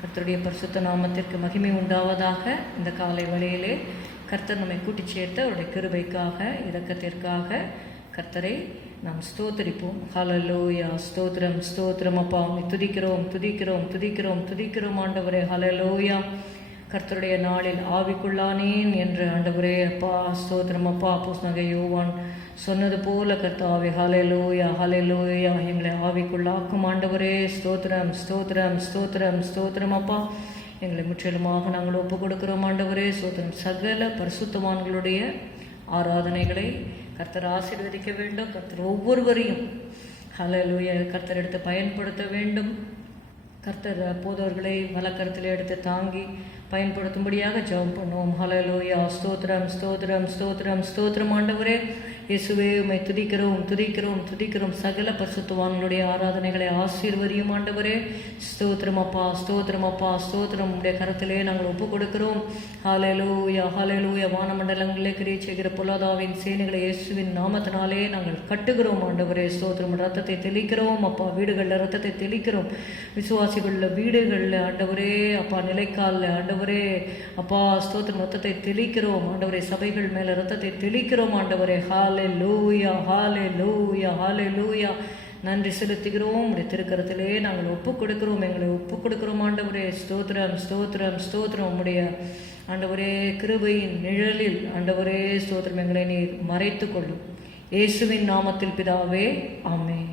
கர்த்தருடைய பரிசுத்த நாமத்திற்கு மகிமை உண்டாவதாக. இந்த காலை வேளையிலே கர்த்தர் நம்மை கூட்டிச் சேர்த்து அவருடைய கிருபைக்காக இரக்கத்திற்காக கர்த்தரை நாம் ஸ்தோத்தரிப்போம். ஹல்லேலூயா. ஸ்தோத்திரம் ஸ்தோத்திரம் அப்பா, துதிக்கிறோம் துதிக்கிறோம் துதிக்கிறோம் துதிக்கிறோம் ஆண்டவரே. ஹல்லேலூயா. கர்த்தருடைய நாளில் ஆவிக்குள்ளானேன் என்று ஆண்டவரே அப்பா ஸ்தோத்திரம் அப்பா. அப்போஸ்தலனாகிய யோவான் சொன்னது போல கர்த்தாவே ஹல்லேலூயா ஹல்லேலூயா, எங்களை ஆவிக்குள்ளாக்கும் ஆண்டவரே. ஸ்தோத்திரம் ஸ்தோத்திரம் ஸ்தோத்திரம் ஸ்தோத்திரம் அப்பா. எங்களை முற்றிலுமாக நாங்கள் ஒப்பு கொடுக்கிறோம் ஆண்டவரே. ஸ்தோத்திரம். சகல பரிசுத்தவான்களுடைய ஆராதனைகளை கர்த்தர் ஆசீர்வதிக்க வேண்டும். கர்த்தர் ஒவ்வொருவரையும் ஹல்லேலூயா கர்த்தர் எடுத்து பயன்படுத்த வேண்டும். கர்த்தர் போதவர்களை வலக்கரத்தில் எடுத்து தாங்கி பயன்படுத்தும்படியாக ஜெபம் பண்ணுவோம். ஹல்லேலூயா. ஸ்தோத்திரம் ஸ்தோத்திரம் ஸ்தோத்திரம் ஸ்தோத்திரம் ஆண்டவரே. இயேசுவே உம்மை துதிக்கிறோம் துதிக்கிறோம் துதிக்கிறோம். சகல பரிசுத்தவான்களுடைய ஆராதனைகளை ஆசீர்வதியும் ஆண்டவரே. ஸ்தோத்திரம் அப்பா ஸ்தோத்திரம் அப்பா ஸ்தோத்திரம். உடைய கரத்திலே நாங்கள் ஒப்பு கொடுக்கிறோம். ஹல்லேலூயா ஹல்லேலூயா. வானமண்டலங்களிலே கிரியை செய்கிற பொல்லாதாவின் சேனைகளை இயேசுவின் நாமத்தினாலே நாங்கள் கட்டுகிறோம் ஆண்டவரே. ஸ்தோத்திரம். ரத்தத்தை தெளிக்கிறோம் அப்பா. வீடுகளில் ரத்தத்தை தெளிக்கிறோம். விசுவாசிகளில் வீடுகளில் ஆண்டவரே அப்பா, நிலைக்காலில் ஆண்டவரே அப்பா ஸ்தோத்திரம் ரத்தத்தை தெளிக்கிறோம் ஆண்டவரே. சபைகள் மேலே ரத்தத்தை தெளிக்கிறோம் ஆண்டவரே. ஹல்லேலூயா ஹல்லேலூயா ஹல்லேலூயா. நன்றி செலுத்துகிறோம். உடைய திருக்கரத்திலே நாங்கள் ஒப்புக் கொடுக்கிறோம். எங்களை ஒப்புக் கொடுக்கிறோம் ஆண்டவரே. ஸ்தோத்திரம் ஸ்தோத்திரம் ஸ்தோத்திரம். உம்முடைய ஆண்டவரே கிருபையின் நிழலில் ஆண்டவரே ஸ்தோத்திரம் எங்களை நீர் மறைத்து கொள்ளும். இயேசுவின் நாமத்தில் பிதாவே, ஆமென்.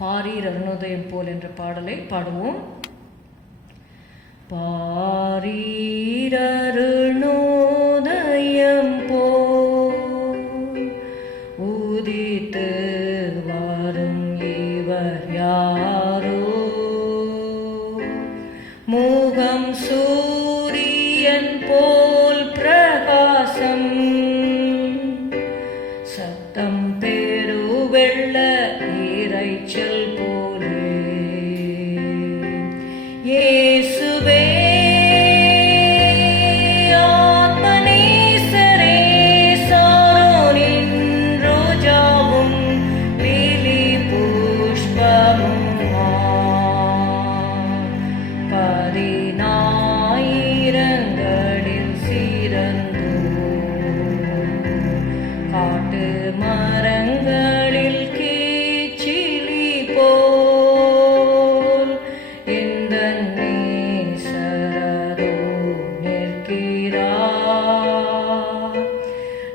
பாரீர் அருணோதயம் போல் என்ற பாடலை பாடுவோம். பாரீர் அருணோதயம் போல் உதித்து வரும் இவர் யாரோ, முகம் சூரியன் போல் பிரகாசம், சத்தம் பெருவெள்ள இரைச்சல் போலே. இயேசுவே ஆத்மநேசரே, சாரோனின் ரோஜாவும் லிலி புஷ்பமும் பதினாயிரங்களில் சிறந்தோ, காட்டு மரங்களில் கீச்சிலி போல் இந்த நேசரதோ நிற்கிறார்.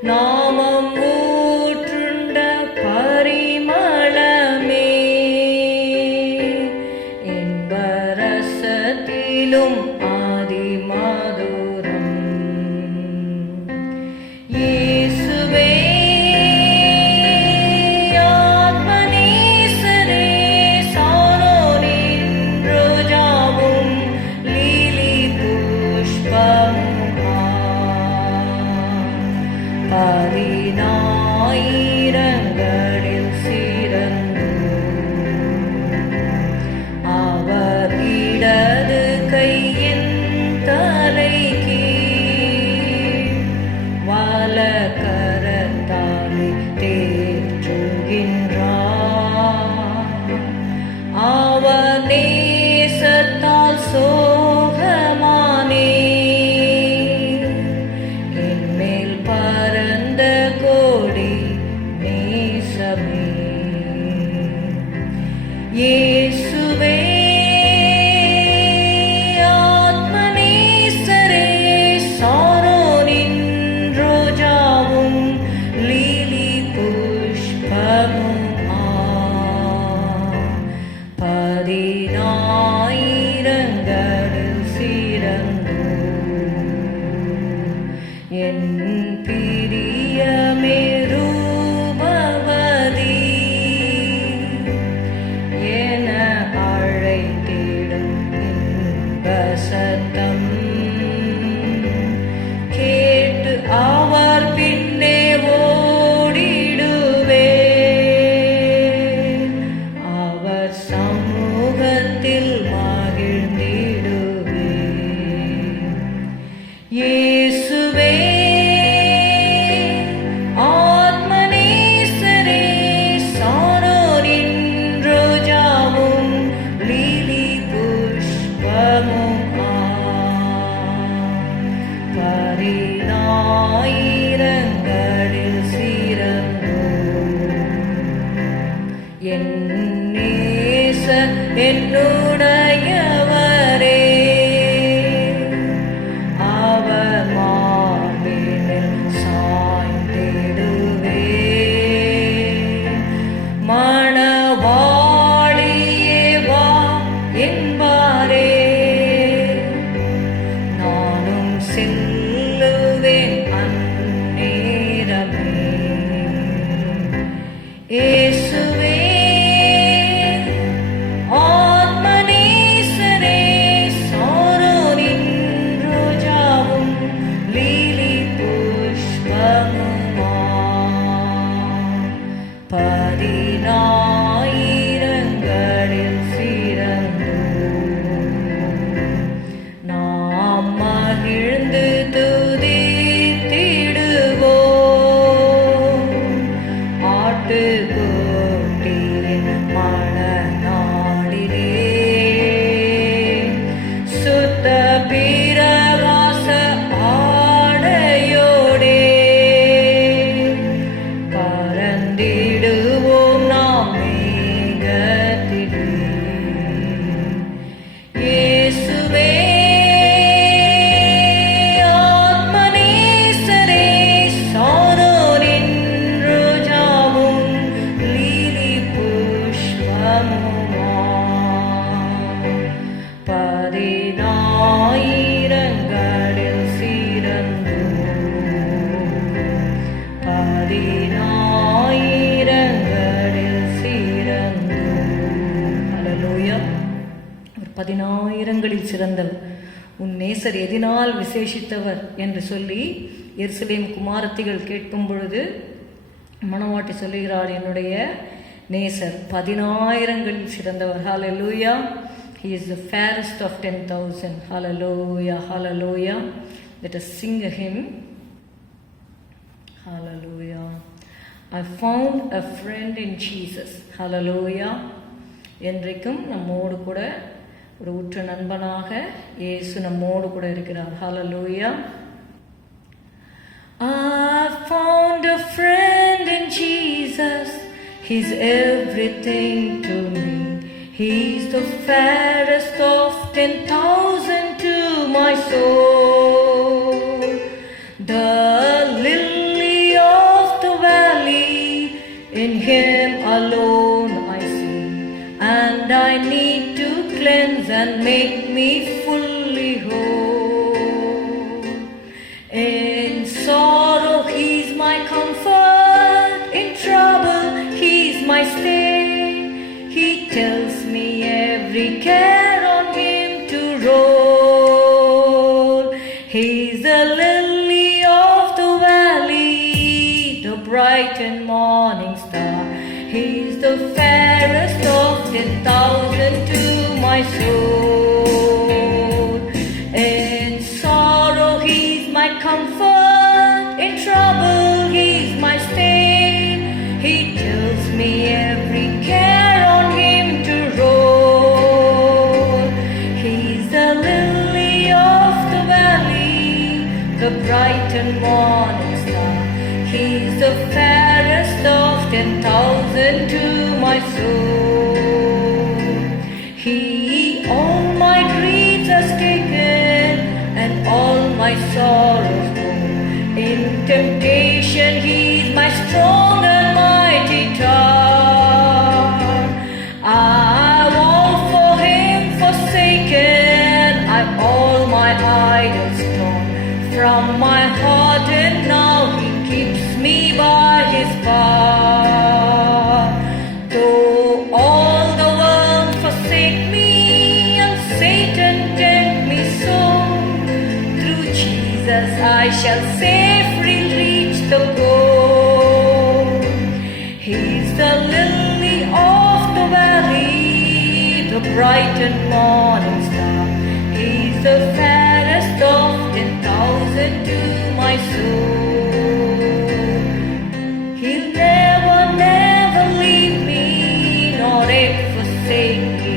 நாமம் ஊற்றுண்ட பரிமளமே, இன்பரசத்திலும் ஆதிமதுரம். இயேசுவே ஆத்மநேசரே, சாரோனின் ரோஜாவும் லிலி புஷ்பமும் பதினாயிரங்களில் சிறந்தோ, அவர் இடது கையின் தலைக்கு வலக்கரத்தாலே தேற்றுகின்றார். அவர் நேசத்தால் சோகமானே, என்மேல் பரந்த கோடி நேசமே. இயேசுவே ஆத்மநேசரே, சாரோனின் ரோஜாவும் லிலி புஷ்பமும் பதினாயிரங்களில் சிறந்தோ, என் பிரியமே ரூபவதி என அழைத்திடும் இன்ப சத்தம் கேட்டு அவர் பின்னே ஓடிடுவேன். அவர் சமூகத்தில் மகிழ்ந்திடுவேன். என்னுடையவரே. அவர் மார்பினில் சாய்ந்திடுவே. மணவாளியே வா என்பாரே. நானும் செல்லுவேன் அந்நேரமே. இயேசுவே ஆத்மநேசரே, சாரோனின் ரோஜாவும் லீலி புஷ்பமுமா. பதினாயிரங்களில் சிறந்தோம் நாம் மகிழ்ந்து துதித்திடுவோம். ஆட்டுக்குட்டியின் மணநாளிலே சுத்த பிரகாச ஆடையோடே பறந்திடுவோம் நாம் மேகத்திலே. இயேசுவே ஆத்மநேசரே, சாரோனின் ரோஜாவும் லீலி புஷ்பமுமா. பதினாயிரங்களில் சிறந்தோம். பதினாயிரங்களில் சிறந்தோம். அல்லேலூயா. அவர் பதினாயிரங்களில் சிறந்தவர், உன் நேசர் எதினால் விசேஷித்தவர் என்று சொல்லி எருசலேம் குமாரத்திகள் கேட்கும் பொழுது மணவாட்டி சொல்லுகிறாள், என்னுடைய நேசர் பதினாயிரங்களில் சிறந்தவர். ஹalleluya. He is the fairest of 10,000. Hallelujah, hallelujah. Let us sing a hymn. Hallelujah. I found a friend in Jesus. Hallelujah. என்றைக்கும் நம்மோடு கூட ஒரு உற்ற நண்பனாக இயேசு நம்மோடு கூட இருக்கிறார். Hallelujah. I found a friend in Jesus. He's everything to me. He's the fairest of 10,000 to my soul. The lily of the valley, in Him alone I see. And I need to cleanse and make me fully whole. In sorrow He's my comfort, in trouble He's my stay. He tells me every care on Him to roll. He's the lily of the valley, the bright and morning star. He's the fairest of 10,000 to my soul. In sorrow He's my comfort, in trouble He's my stay. He tells me every care on Him to roll. He's the lily of the valley, the bright and morning star. He's the fairest of 10,000 to my soul. He all my griefs has taken and all my sorrows borne. In temptation He's my strong and mighty tower. I've all for Him forsaken. I've all my idols torn from my heart, and now He keeps me by His power. Though all the world forsake me and Satan tempt me so, through Jesus I shall safely reach the goal. He's the lily of the valley, the bright and morning star. He's the fairest of 10,000 to my soul. He'll never, never leave me, nor ever forsake me.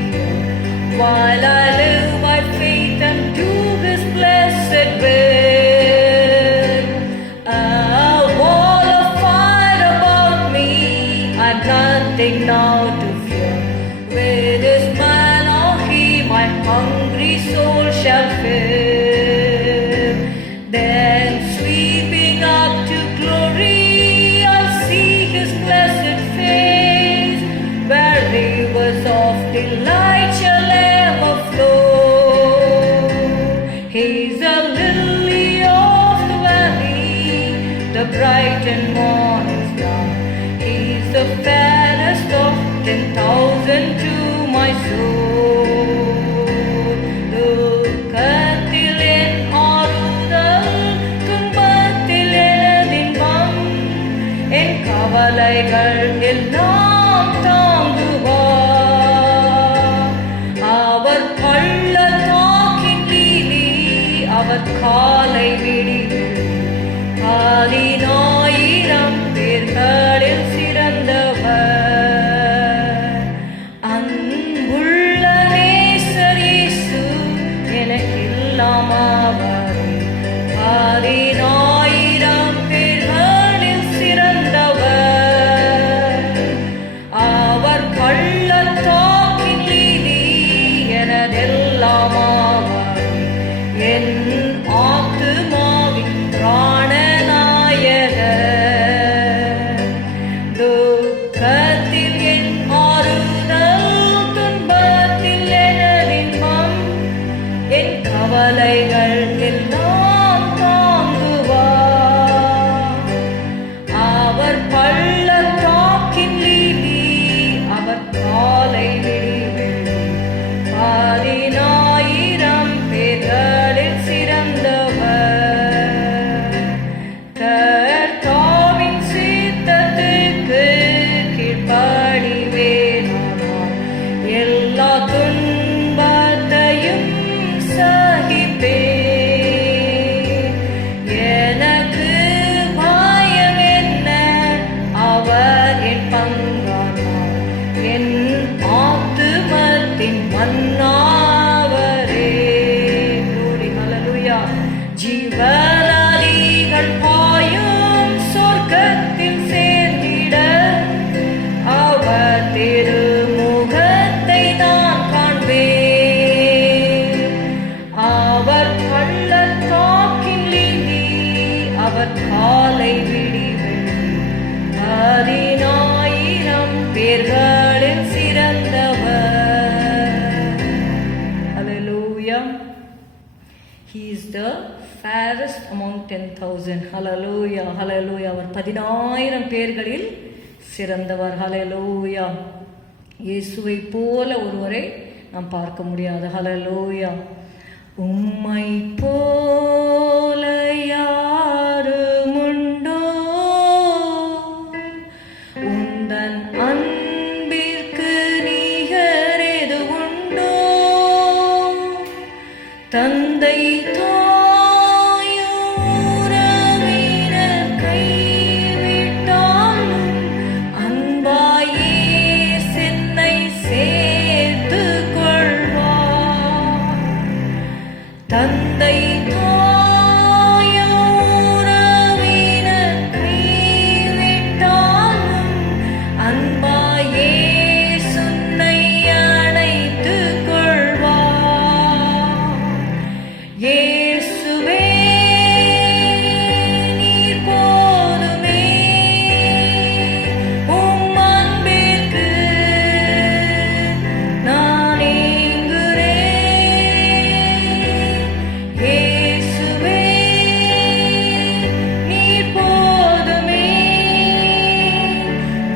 While I live by faith and do His blessed will. A wall of fire about me, I've nothing now to fear. With His man அவர் காலை விடிவில் 10,000 பேர்களில் சிறந்தவர். அன்புள்ள நேசர் இயேசு எனக்கெல்லாம் அவரே. 10,000 பேர்களில் சிறந்தவர். அவர் பள்ளத்தாக்கின் நீதி எனதெல்லாம் அவரே. என் ஆத்துமாவின் பிராணநாயகர். துக்கத்தில் என் ஆறுதல், துன்பத்தில் எனதின்பம், என் கவலைகள் எல்லாம் தாங்குவார். அவர் பள்ளத்தாக்கின் நீதி, அவர் காலை விடிவெள்ளி 10,000 பேர்களில் சிறந்தவர். கர்த்தாவின் சித்தத்துக்கு கீழ்ப்படிவேனானால் எல்லா துன்பத்தையும் சகிப்பேன். எனக்கு பயம் என்ன, அவர் என் பங்கானார். என் ஆத்துமத்தின் மன்னாவரே. glory hallelujah. ஜீவநதிகள் பாயும் சொர்க்கத்தில் சேர்ந்திட அவர் திருமுகத்தை நான் காண்பேன். அவர் பள்ளத்தாக்கின் நீதி, அவர் காலை விடிவெள்ளி 10,000 பேர்களில் சிறந்தவர். Hallelujah. He is the fairest among 10,000. Hallelujah, hallelujah. அவர் 10,000 பேர்களில் சிறந்தவர். Hallelujah. இயேசுவை போல ஒருவரை நாம் பார்க்க முடியாது. Hallelujah. உம்மை போல யாருமுண்டோ, உந்தன் அன்பிற்கு நிகரெது உண்டோ? தந்தை தாயுறவினர் கைவிட்டாலும் அன்பாயே சென்னை சேர்த்து கொள்வார். தந்தை தாயுறவினர் கைவிட்டாலும் அன்பாயே சுன்னை அணைத்து கொள்வார். இயேசுவே நீர் போதுமே, உம் அன்பிற்கு நான் ஏங்குகிறேன். இயேசுவே நீர் போதுமே,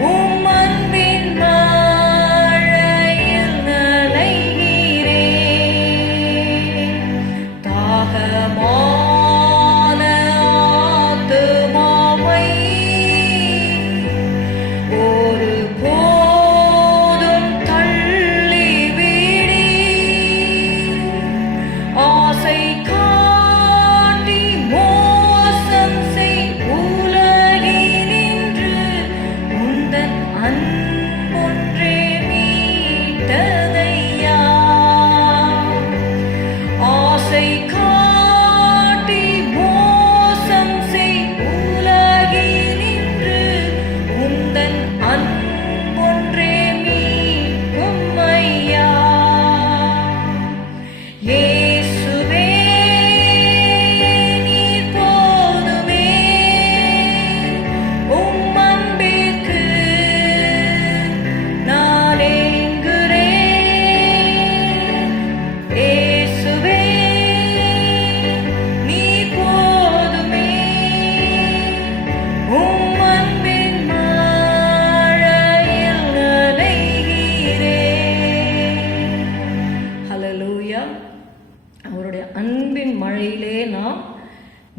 உம் அன்பின் மழையில் நனைகிறேன். தாகமான ஆத்துமாவை ஒரு போதும் தள்ளிவிடி, ஆசை காட்டி மோசம் செய் உலகினின்று உந்தன் அன்பொன்றே மீட்டதையா. ஆசை காட்டி மோசம் செய் உலகினின்று உந்தன் அன்பொன்றே மீட்கும் ஐயா. இயேசுவே நீர் போதுமே, உம் அன்பிற்கு நான் ஏங்குகிறேன். இயேசுவே நீர் போதுமே, உம் அன்பின் மழையில் நனைகிறேன். Hallelujah. அவருடைய அன்பின் மழையிலே நாம்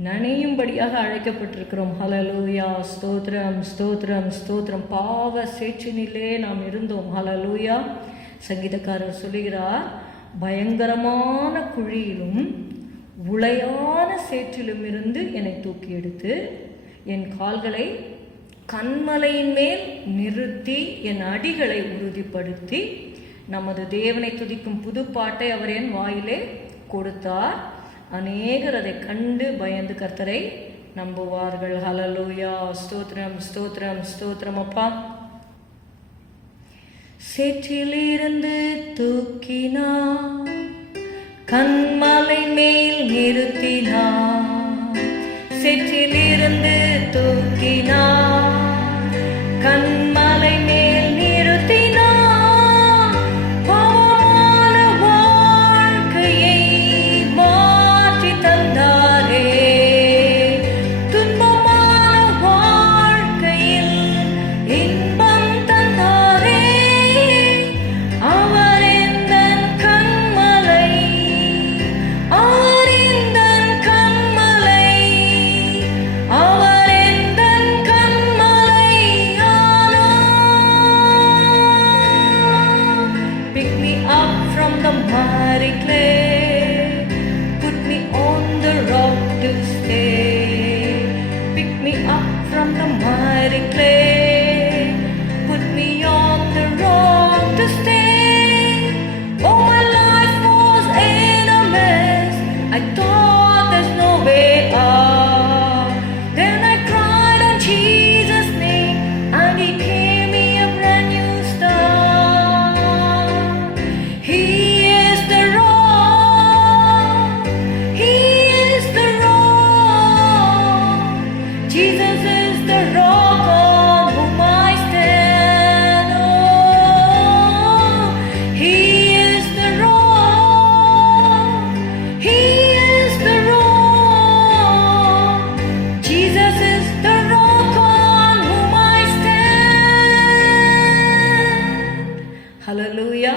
நனையும்படியாக அழைக்கப்பட்டிருக்கிறோம். ஹalleluya. ஸ்தோத்திரம் ஸ்தோத்திரம் ஸ்தோத்திரம். பாவ சேற்றினிலே நாம் இருந்தோம். ஹalleluya. சங்கீதக்காரர் சொல்லுகிறார், பயங்கரமான குழியிலும் உளையான சேற்றிலும் இருந்து என்னை தூக்கி எடுத்து என் கால்களை கன்மலையின் மேல் நிறுத்தி என் அடிகளை உறுதிப்படுத்தி நமது தேவனை துதிக்கும் புதுப்பாட்டை அவர் என் வாயிலே கொடுத்தார். அநேகர் அதை கண்டு பயந்து கர்த்தரை நம்புவார்கள். ஹல்லேலூயா. ஸ்தோத்திரம், ஸ்தோத்திரம், ஸ்தோத்திரம் அப்பா. சேற்றிலிருந்து தூக்கினார், கன்மலை மேல் நிறுத்தினார். சேற்றிலிருந்து தூக்கினார், கன்மலை மேல் நிறுத்தினார். பாவமான வாழ்க்கையை மாற்றி தந்தாரே, துன்பமான வாழ்க்கையில் இன்பம் தந்தாரே. அவர் எந்தன் கன்மலை, அவர் எந்தன் கன்மலை, அவர் எந்தன் கன்மலை ஆனார். Pick me up from the miry clay, put me on the rock to stay. Pick me up from the miry clay, put me on the rock to stay. Oh, my life was in a mess, I thought there's no way out. Then I cried on Jesus' name and He gave me a brand new start. He is the rock, He is the rock. Jesus is the rock on whom I stand. Oh, He is the rock, He is the rock. Jesus is the rock on whom I stand. Hallelujah.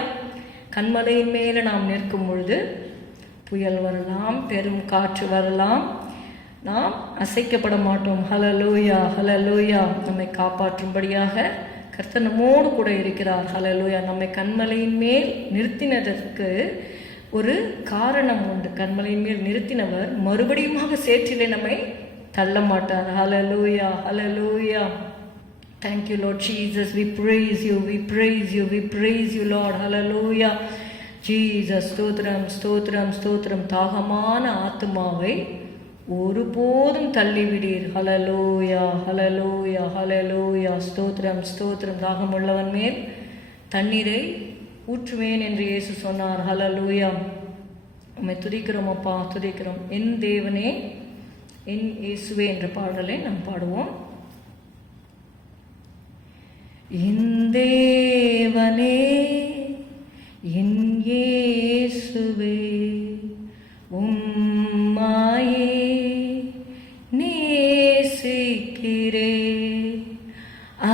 கன்மலையின் மேலே நாம் நிற்கும் பொழுது புயல் வரலாம், பெரும் காற்று வரலாம், நாம் அசைக்கப்பட மாட்டோம். ஹல்லேலூயா, ஹல்லேலூயா. நம்மை காப்பாற்றும்படியாக கர்த்தர் நம்மோடு கூட இருக்கிறார். ஹல்லேலூயா. நம்மை கன்மலையின் மேல் நிறுத்தினதற்கு ஒரு காரணம் உண்டு. கன்மலையின் மேல் நிறுத்தினவர் மறுபடியுமாக சேற்றிலே நம்மை தள்ள மாட்டார். ஹல்லேலூயா, ஹல்லேலூயா. Thank you, Lord Jesus. We praise you, we praise you, we praise you, Lord. Hallelujah. Jesus, ஸ்தோத்திரம், ஸ்தோத்திரம், ஸ்தோத்திரம். தாகமான ஆத்துமாவை ஒருபோதும் தள்ளிவிடீர். ஹல்லேலூயா, ஹல்லேலூயா, ஹல்லேலூயா. ஸ்தோத்திரம், ஸ்தோத்திரம். தாகம் உள்ளவன் மேல் தண்ணீரை ஊற்றுவேன் என்று இயேசு சொன்னார். ஹல்லேலூயா. உம்மை துதிக்கிறோம் அப்பா, துதிக்கிறோம். என் தேவனே, என் இயேசுவே என்ற பாடலை நாம் பாடுவோம். என் தேவனே, என் இயேசுவே, உம்மாயே நேசிக்கிறே.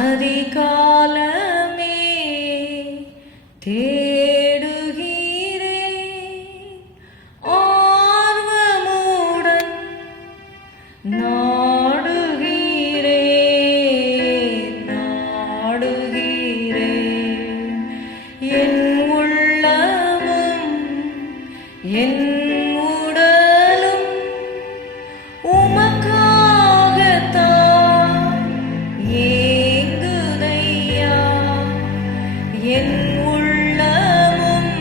அதிகாலமே தேடுகிறே, ஆர்வமுடன் நாடுகிறே, நாடுகிறே. என் உள்ளமும் என் உடலும் உமக்காகத்தான் ஏங்குதையா. என் உள்ளமும்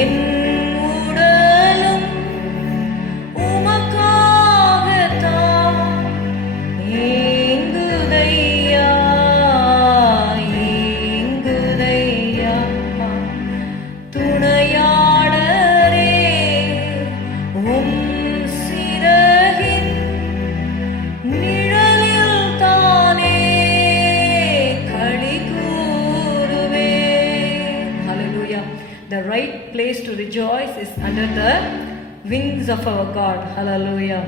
என் உடலும் உமக்காகத்தான் ஏங்குதையா, ஏங்குதையா. துணையாளரே, உம் சிறகின் நிழலில் தானே களி கூறுவேன். Hallelujah. The right place to rejoice is under the wings of our God. Hallelujah.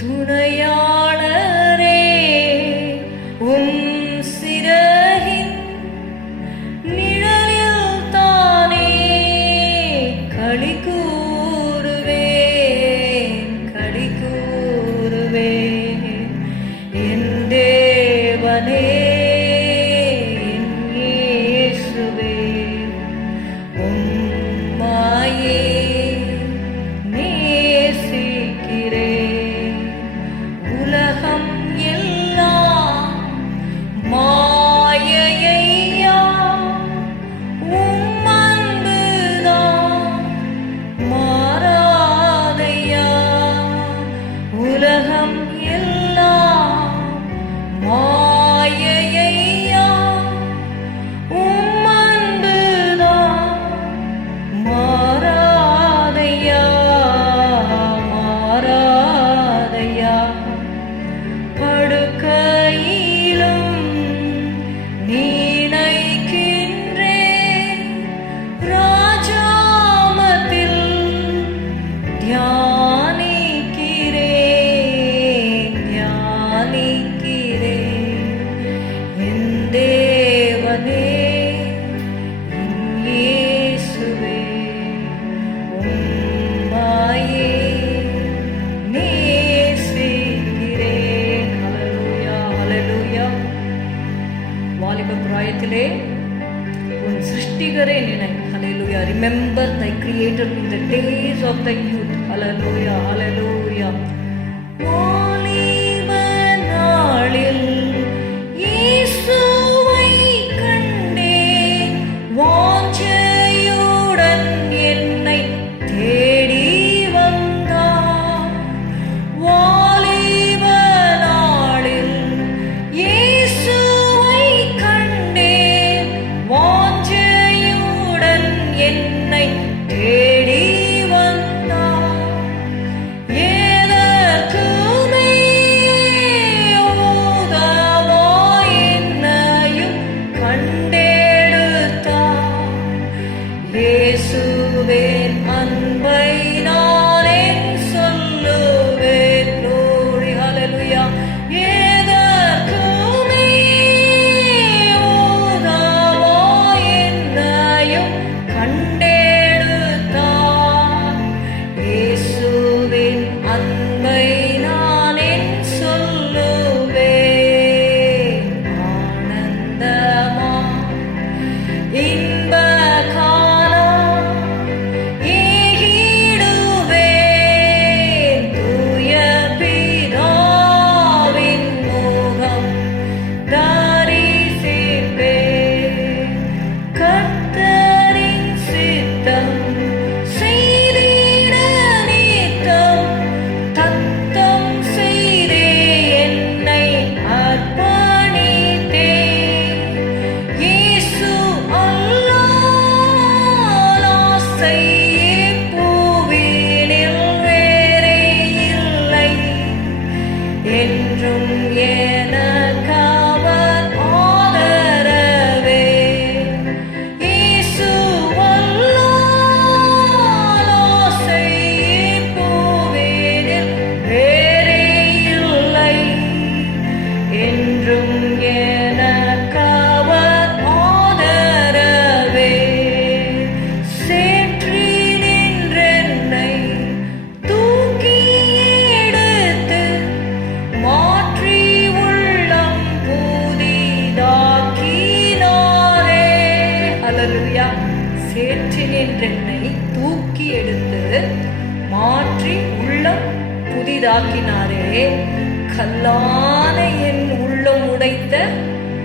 துணையாளரே, உம் சிறகின் நிழலில் தானே களி கூறுவேன், களி கூறுவேன். என் தேவனே, என் இயேசுவே, உம்மாயே remember thy creator in the days of thy youth. Hallelujah, hallelujah. வாலிப நாளில் இயேசுவை கண்டேன், வாஞ்சையுடன் என்னை தேடி வந்தார். வாலிப நாளில் இயேசுவை கண்டேன், வாஞ்சையுடன் என்னை தேடி வந்தார். எதற்குமே உதவாய் என்னையும் கண்டெடுத்தார். இயேசுவின் அன்பை நான் என் சொல்லுவேன். Glory, hallelujah. எதற்குமே உதவாய் என்னையும் கண்டெடுத்தார். இயேசுவின் அன்பை நான் என் சொல்லுவேன். ஆனந்தமா இன்ப காலம் ஏகிடுவேன். தூய பிதாவின் முகம் தரிசிப்பேன். கர்த்தரின் சித்தம் செய்திட நித்தம் தத்தம் செய்தே என்னை அர்ப்பணித்தேன். இயேசு அல்லால் ஆசை பூவினில் வேறே இல்லை. என்றும் எனக்கவர் ஆதரவே. இயேசு அல்லால் ஆசை பூவினில் வேறே இல்லை. என்றும் எனக்கவர் ஆதரவே. சேற்றி நின்றென்னை தூக்கி எடுத்து மாற்றி உள்ளம் புதிதாக்கினாரே. அல்லேலூயா. சேற்றி நின்றென்னை தூக்கி எடுத்து மாற்றி உள்ளம் புதிதாக்கினாரே. கல்லான என் உள்ளம் உடைத்த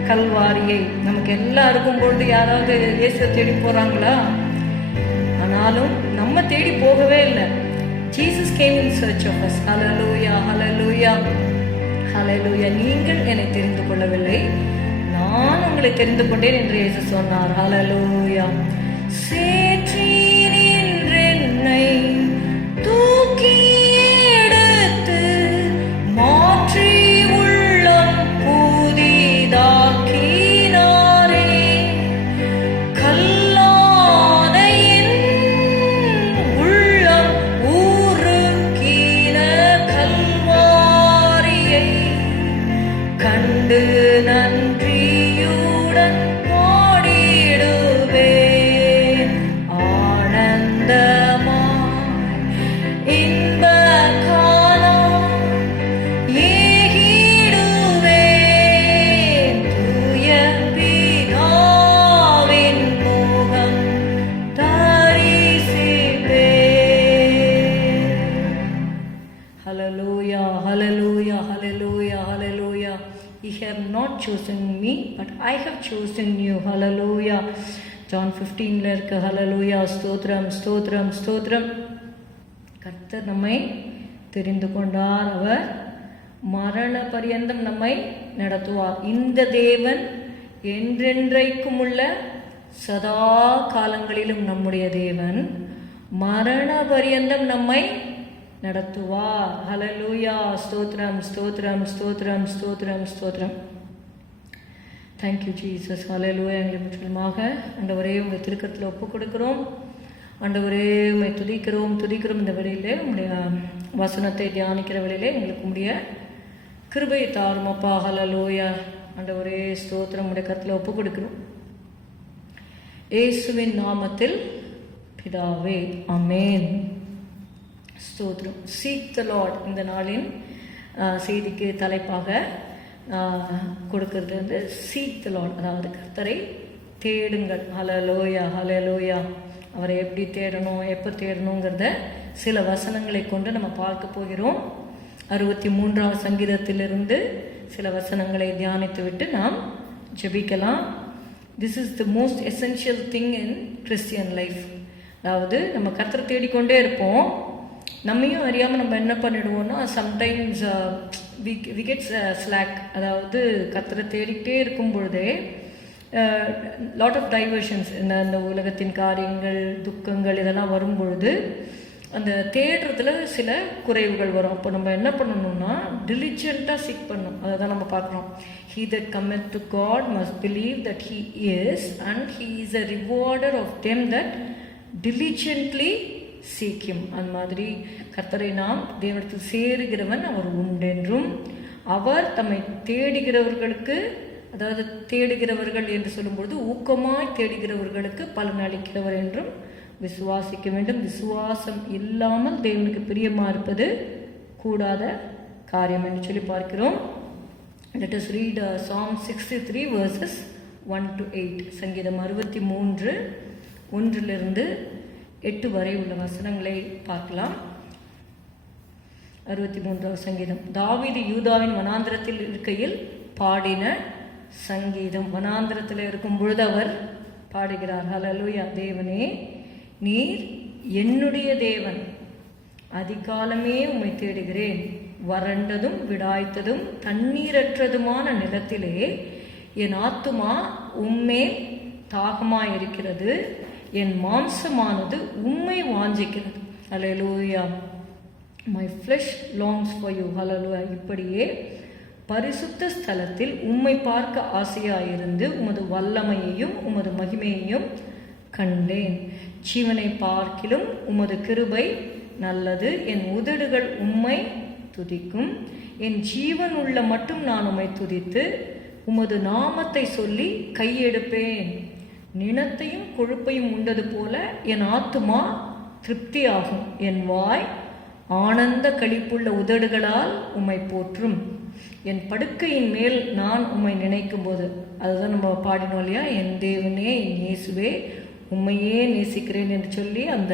கல்வாரியை. நமக்கு எல்லாருக்கும் பொழுது யாராவது இயேசுவை தேடி போறாங்களா? ஆனாலும் நம்ம தேடி போகவே இல்லை. Jesus came in search of us. Hallelujah, hallelujah, hallelujah. நீங்கள் என்னை தெரிந்து கொள்ளவில்லை, நான் உங்களை தெரிந்து கொண்டேன் என்று இயேசு சொன்னார். Hallelujah. சேற்றி நின்றென்னை தூக்கி எடுத்து மாற்றி உள்ளம் புதிதாக்கினாரே. கல்லான என் உள்ளம் உருக்கின கல்வாரியை கண்டு நன்றியுடன் பாடிடுவேன். ஆனந்தமாய் இன்ப காலம் ஏகிடுவேன். தூய பிதாவின் முகம் தரிசிப்பேன். Hallelujah, hallelujah, hallelujah, hallelujah. Ye have not chosen me, but I have chosen you. Hallelujah. John 15 இருக்கு. Hallelujah. ஸ்தோத்திரம், ஸ்தோத்திரம், ஸ்தோத்திரம். கர்த்தர் நம்மை தெரிந்து கொண்டார். அவர் மரண பரியந்தம் நம்மை நடத்துவார். இந்த தேவன் என்றென்றைக்கும் உள்ள சதா காலங்களிலும் நம்முடைய தேவன் மரண பரியந்தம் நம்மை நடத்துவார். ஹல்லேலூயா. ஸ்தோத்திரம், ஸ்தோத்திரம், ஸ்தோத்திரம், ஸ்தோத்திரம், ஸ்தோத்திரம். Thank you Jesus. ஹல்லேலூயா. எங்களை முற்றிலுமாக ஆண்டவரே உங்கள் திருக்கரத்தில் ஒப்பு கொடுக்கிறோம். ஆண்டவரே உம்மை துதிக்கிறோம் இந்த வேளையிலே உங்களுடைய வசனத்தை தியானிக்கிற வேளையிலே எங்களுக்கு உடைய கிருபை தாரும் அப்பா. ஹல்லேலூயா. ஆண்டவரே ஸ்தோத்திரம் உடைய கரத்தில் ஒப்பு கொடுக்கிறோம் இயேசுவின் நாமத்தில் பிதாவே, ஆமென். ஸ்தோத்திரம். சீக் த லார்ட் இந்த நாளின் செய்திக்கு தலைப்பாக கொடுக்கிறது வந்து சீக் த லார்ட், அதாவது கர்த்தரை தேடுங்கள். ஹல்லேலூயா, ஹல்லேலூயா. அவரை எப்படி தேடணும், எப்போ தேடணுங்கிறத சில வசனங்களை கொண்டு நம்ம பார்க்க போகிறோம். 63ஆம் சங்கீதத்திலிருந்து சில வசனங்களை தியானித்து விட்டு நாம் ஜெபிக்கலாம். This is the most essential thing in Christian life. அதாவது நம்ம கர்த்தரை தேடிக்கொண்டே இருப்போம். நம்மையும் அறியாமல் நம்ம என்ன பண்ணிடுவோம்னா சம்டைம்ஸ் வி கெட்ஸ் ஸ்லாக். அதாவது கர்த்தரை தேடிக்கிட்டே இருக்கும் பொழுதே லாட் ஆஃப் டைவர்ஷன்ஸ், இந்த உலகத்தின் காரியங்கள், துக்கங்கள் இதெல்லாம் வரும்பொழுது அந்த தேடுறதுல சில குறைவுகள் வரும். அப்போ நம்ம என்ன பண்ணணும்னா டிலிஜென்ட்டாக சீக் பண்ணணும். அதை தான் நம்ம பார்க்குறோம். He that cometh to God must believe that he is, and he is a rewarder of them that diligently seek him. அந்த மாதிரி கர்த்தரை நாம் தேவனிடத்தில் சேருகிறவன் அவர் உண்டென்றும், அவர் தம்மை தேடுகிறவர்களுக்கு, அதாவது தேடுகிறவர்கள் என்று சொல்லும்பொழுது ஊக்கமாய் தேடுகிறவர்களுக்கு பலன் அளிக்கிறவர் என்றும் விசுவாசிக்க வேண்டும். விசுவாசம் இல்லாமல் தேவனுக்கு பிரியமா இருப்பது கூடாத காரியம் என்று சொல்லி பார்க்கிறோம். Let us read Psalm 63 verses 1 to 8. சங்கீதம் 63 1 8 வரை உள்ள வசனங்களை பார்க்கலாம். 63ஆம் சங்கீதம். தாவீது யூதாவின் வனாந்திரத்தில் இருக்கையில் பாடின சங்கீதம். வனாந்திரத்தில் இருக்கும் பொழுது அவர் பாடுகிறார். ஹல்லேலூயா. தேவனே, நீர் என்னுடைய தேவன், அதிகாலமே உம்மை தேடுகிறேன். வறண்டதும் விடாய்த்ததும் தண்ணீரற்றதுமான நிலத்திலே என் ஆத்துமா உம்மேல் தாகமாயிருக்கிறது, என் மாம்சமானது உம்மை வாஞ்சிக்கிறது. Hallelujah. My flesh longs for you. Hallelujah. இப்படியே பரிசுத்த ஸ்தலத்தில் உம்மை பார்க்க ஆசையாயிருந்து உமது வல்லமையையும் உமது மகிமையையும் கண்டேன். ஜீவனை பார்க்கிலும் உமது கிருபை நல்லது. என் உதடுகள் உம்மை துதிக்கும். என் ஜீவன் உள்ள மட்டும் நான் உம்மை துதித்து உமது நாமத்தை சொல்லி கையெடுப்பேன். நினத்தையும் கொழுப்பையும் உண்டது போல என் ஆத்துமா திருப்தியாகும். என் வாய் ஆனந்த களிப்புள்ள உதடுகளால் உம்மை போற்றும். என் படுக்கையின் மேல் நான் உம்மை நினைக்கும் போது, அதுதான் நம்ம பாடினோம் இல்லையா, என் தேவனே, என் இயேசுவே, உண்மையே நேசிக்கிறேன் என்று சொல்லி அந்த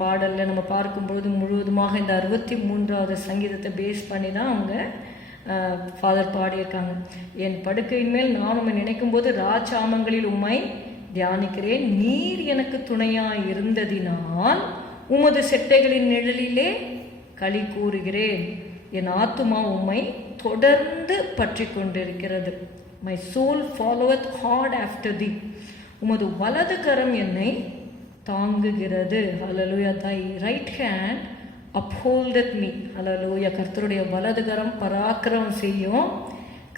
பாடலில் நம்ம பார்க்கும்பொழுது முழுவதுமாக இந்த 63ஆவது சங்கீதத்தை பேஸ் பண்ணி தான் அவங்க ஃபாதர் பாடியிருக்காங்க. என் படுக்கையின் மேல் நான் உம்மை நினைக்கும் போது ராஜாமங்களில் உம்மை தியானிக்கிறேன். நீர் எனக்கு துணையாய் இருந்ததினால் உமது செட்டைகளின் நிழலிலே களி கூறுகிறேன். என் ஆத்துமா உம்மை தொடர்ந்து பற்றி கொண்டிருக்கிறது. My soul followeth hard after thee. உமது வலது கரம் என்னை தாங்குகிறது. Hallelujah. Thy right hand upholdeth me. Hallelujah. கர்த்தருடைய வலது கரம் பராக்கிரமம் செய்யும்.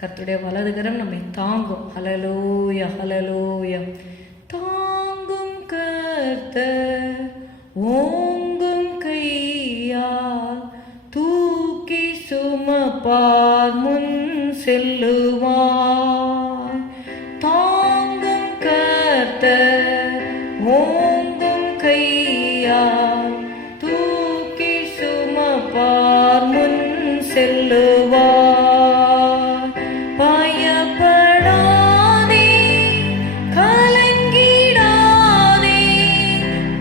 கர்த்தருடைய வலது கரம் நம்மை தாங்கும். ஹல்லேலூயா. ஹல்லேலூயா. தாங்கும் கர்த்தர் ஓங்கும் கையால் தூக்கி சுமப்பார் முன் செல்லுவார். தாங்கும் கர்த்தர் ஓங்கும் கையால் தூக்கி சுமப்பார் முன் செல்லுவார். பயப்படாதே, கலங்கிடாதே,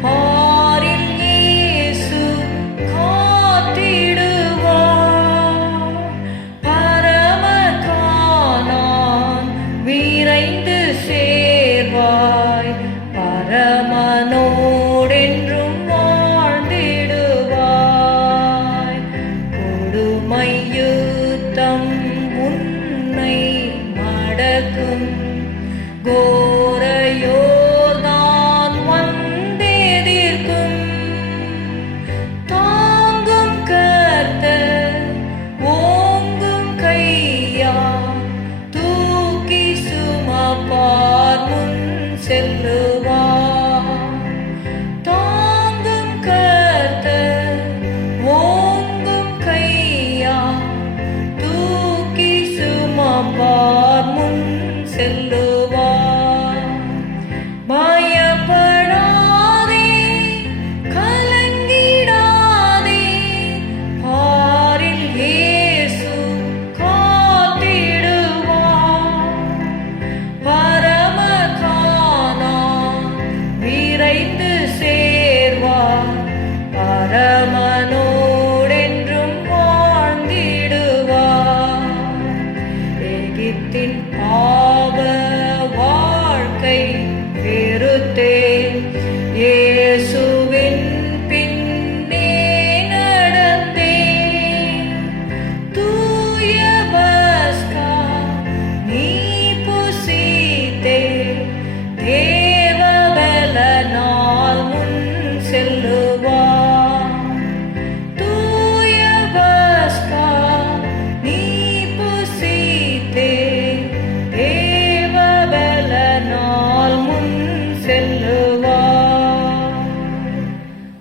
பாரில் இயேசு காத்திடுவார். பரம கானான் விரைந்து சேர்வாய், பரமனோடென்றும் வாழ்ந்திடுவாய். கொடுமையு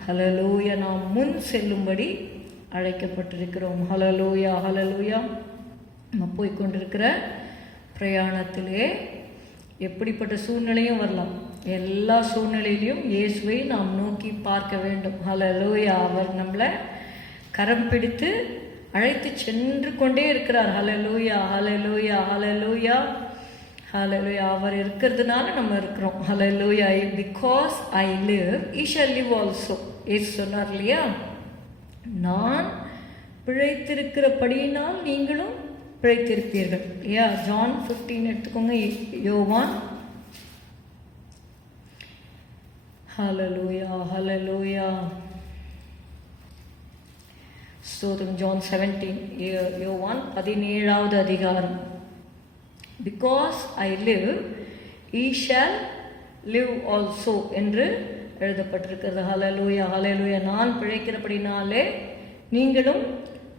ஹல்லேலூயா. நாம் முன் செல்லும்படி அழைக்கப்பட்டிருக்கிறோம். ஹல்லேலூயா, ஹல்லேலூயா. நம்ம போய்கொண்டிருக்கிற பிரயாணத்திலே எப்படிப்பட்ட சூழ்நிலையும் வரலாம். எல்லா சூழ்நிலையிலையும் இயேசுவை நாம் நோக்கி பார்க்க வேண்டும். ஹல்லேலூயா. அவர் நம்மளை கரம் பிடித்து அழைத்து சென்று கொண்டே இருக்கிறார். ஹல்லேலூயா, ஹல்லேலூயா, ஹல்லேலூயா, ஹல்லேலூயா. அவர் இருக்கிறதுனால நம்ம இருக்கிறோம். Hallelujah. Because I live ye shall live also. ஏசு சொன்னார் இல்லையா, நான் பிழைத்திருக்கிறபடியினால் நீங்களும் பிழைத்திருப்பீர்கள். இல்லையா? ஜான் 15 எடுத்துக்கோங்க. யோவான். ஹல்லேலூயா, ஹல்லேலூயா. ஸ்தோத்திரம். ஜான் 17, யோவான் 17வது அதிகாரம். Because I live E shawl live also என்று எழுதப்பட்டிருக்கிறது. ஹல்லேலூயா, ஹல்லேலூயா. நான் பிழைக்கிறபடினாலே நீங்களும்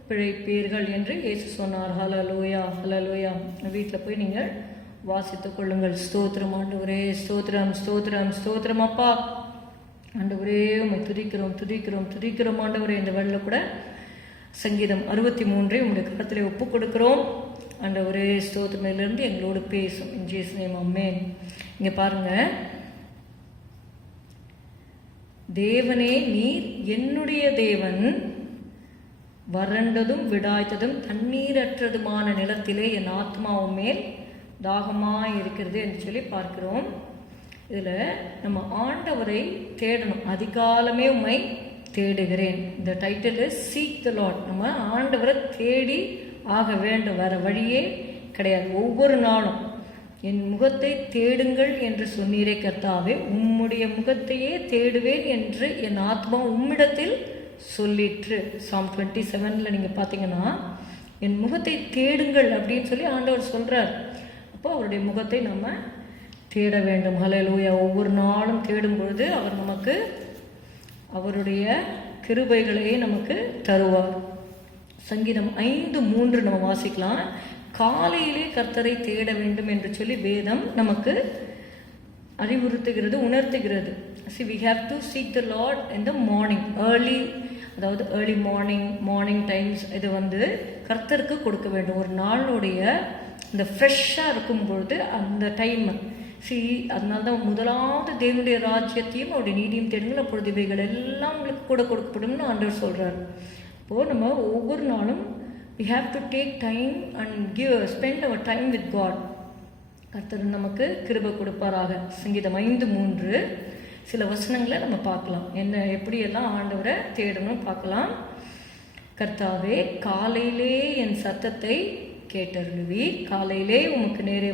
பிழைப்பீர்கள் என்று இயேசு சொன்னார். ஹல்லேலூயா, ஹல்லேலூயா. வீட்டில் போய் நீங்கள் வாசித்துக் கொள்ளுங்கள். ஸ்தோத்திரம் ஆண்டவரே, ஸ்தோத்திரம், ஸ்தோத்திரம், ஸ்தோத்திரம் அப்பா. ஆண்டவரே உம்மை துதிக்கிறோம், துதிக்கிறோம், துதிக்கிறோம் ஆண்டவரே. இந்த வேளையில கூட சங்கீதம் 63 உங்களுடைய கருத்திலே ஒப்பு கொடுக்கிறோம் ஆண்டவரே. ஸ்தோத்திரமிலிருந்து எங்களோடு பேசும். இன் ஜீசஸ் நேம் ஆமென். இங்க பாருங்க, தேவனே நீர் என்னுடைய தேவன், வறண்டதும் விடாய்த்ததும் தண்ணீரற்றதுமான நிலத்திலே என் ஆத்மாவும் மேல் தாகமாய் இருக்கிறது என்று சொல்லி பார்க்கிறோம். இதில் நம்ம ஆண்டவரை தேடணும். அதிகாலமே உம்மை தேடுகிறேன். இந்த title is seek the Lord. நம்ம ஆண்டவரை தேடி ஆக வேண்டும், வேற வழியே கிடையாது. ஒவ்வொரு நாளும் என் முகத்தை தேடுங்கள் என்று சொன்னீரே கர்த்தாவே, உம்முடைய முகத்தையே தேடுவேன் என்று என் ஆத்மா உம்மிடத்தில் சொல்லிற்று. Psalm 27 நீங்கள் பார்த்தீங்கன்னா, என் முகத்தை தேடுங்கள் அப்படின்னு சொல்லி ஆண்டவர் சொல்கிறார். அப்போ அவருடைய முகத்தை நம்ம தேட வேண்டும். ஹல்லேலூயா. ஒவ்வொரு நாளும் தேடும் பொழுது அவர் நமக்கு அவருடைய கிருபைகளையே நமக்கு தருவார். சங்கீதம் 5:3 நம்ம வாசிக்கலாம். காலையிலே கர்த்தரை தேட வேண்டும் என்று சொல்லி வேதம் நமக்கு அறிவுறுத்துகிறது, உணர்த்துகிறது. See, we have to seek the Lord in the morning, early, அதாவது early morning times. இது கர்த்தருக்கு கொடுக்க வேண்டும். ஒரு நாளுடைய இந்த ஃப்ரெஷ்ஷாக இருக்கும் பொழுது அந்த டைம் அதனால தான் முதலாவது தேவனுடைய ராஜ்யத்தையும் அவருடைய நீதியும் தேடுங்கள், அப்பொழுது இவைகள் எல்லாம் உங்களுக்கு கூட கொடுக்கப்படும்னு ஆண்டவர் சொல்கிறார். இப்போது நம்ம ஒவ்வொரு நாளும் we have to take time and spend our time with God. கர்த்தர் நமக்கு கிருபை கொடுப்பாராக. சங்கீதம் 5:3 சில வசனங்களை நம்ம பார்க்கலாம். எப்படியெல்லாம் ஆண்டவரை தேடணும் பார்க்கலாம். கர்த்தாவே, காலையிலே என் சத்தத்தை கேட்டருளுவீர், காலையிலே உமக்கு நேரே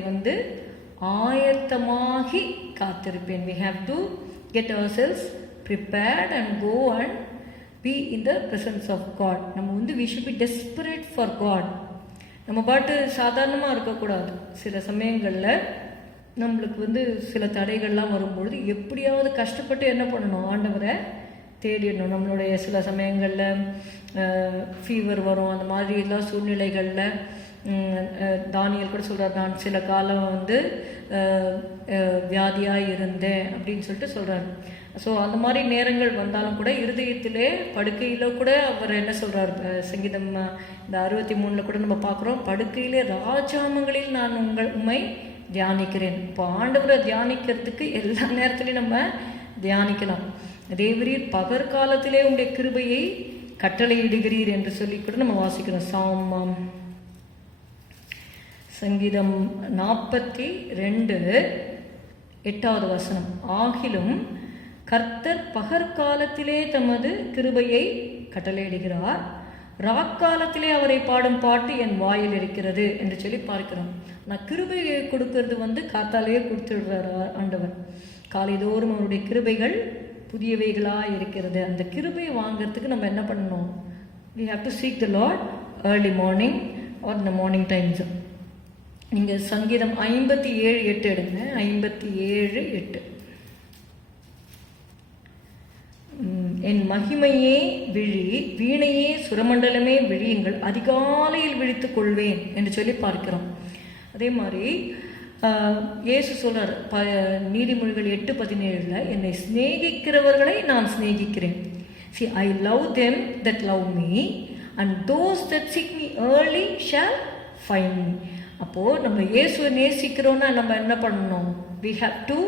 ஆயத்தமாகி காத்திருப்பேன். We have to get ourselves prepared and go and be in the presence of God. நம்ம we should be desperate for God. நம்ம பாட்டு சாதாரணமாக இருக்கக்கூடாது. சில சமயங்களில் நம்மளுக்கு சில தடைகள்லாம் வரும்பொழுது எப்படியாவது கஷ்டப்பட்டு என்ன பண்ணணும், ஆண்டவரை தேடிடணும். நம்மளுடைய சில சமயங்களில் ஃபீவர் வரும். அந்த மாதிரி எல்லா சூழ்நிலைகளில் தானியல் கூட சொல்கிறார், நான் சில காலம் வியாதியாக இருந்தேன் அப்படின்னு சொல்லிட்டு சொல்கிறார். ஸோ அந்த மாதிரி நேரங்கள் வந்தாலும் கூட இருதயத்திலே படுக்கையில் கூட அவர் என்ன சொல்கிறார், சங்கீதம் இந்த 63 கூட நம்ம பார்க்குறோம், படுக்கையிலே ராஜாமங்களில் நான் உம்மை தியானிக்கிறேன். இப்போ ஆண்டவரை தியானிக்கிறதுக்கு எல்லா நேரத்துலையும் நம்ம தியானிக்கலாம். தேவரீர் பகற்காலத்திலே உங்களுடைய கிருபையை கட்டளையிடுகிறீர் என்று சொல்லி கூட நம்ம வாசிக்கிறோம். சங்கீதம் 42:8 வசனம். ஆகிலும் கர்த்தர் பகற்காலத்திலே தமது கிருபையை கட்டளையிடுகிறார், ராக்காலத்திலே அவரை பாடும் பாட்டு என் வாயில் இருக்கிறது என்று சொல்லி பார்க்கிறோம். நான் கிருபையை கொடுக்கறது காத்தாலேயே கொடுத்துடுறார் ஆண்டவர். காலைதோறும் அவருடைய கிருபைகள் புதியவைகளாக இருக்கிறது. அந்த கிருபையை வாங்கிறதுக்கு நம்ம என்ன பண்ணணும்? we have to seek the Lord early morning or in the morning times. நீங்கள் சங்கீதம் 57:8 எடுங்க. 57:8. என் மகிமையே விழி, வீணையே சுரமண்டலமே விழியுங்கள், அதிகாலையில் விழித்துக் கொள்வேன் என்று சொல்லி பார்க்கிறோம். அதே மாதிரி இயேசு சொல்றார் நீதிமொழிகள் 8:17, என்னை சிநேகிக்கிறவர்களை நான் சிநேகிக்கிறேன், See, I love them that love me, and those that seek me early shall find me. அப்போது நம்ம இயேசுவை நேசிக்கிறோன்னா நம்ம என்ன பண்ணணும்? We have to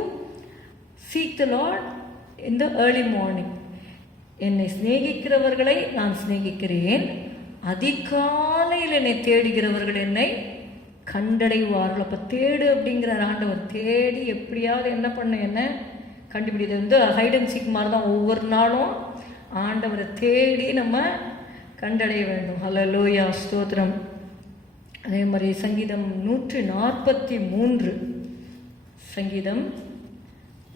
seek the Lord in the early morning. என்னை சிநேகிக்கிறவர்களை நான் சிநேகிக்கிறேன், அதிகாலையில் என்னை தேடுகிறவர்கள் என்னை கண்டடைவார்கள். அப்போ தேடு அப்படிங்கிற ஆண்டவர். தேடி எப்படியாவது என்ன பண்ண என்ன கண்டுபிடிது ஹைட் அண்ட் சீக் மாதிரி தான். ஒவ்வொரு நாளும் ஆண்டவரை தேடி நம்ம கண்டடைய வேண்டும். ஹல்லேலூயா, ஸ்தோத்திரம். அதே மாதிரி சங்கீதம் 143, சங்கீதம்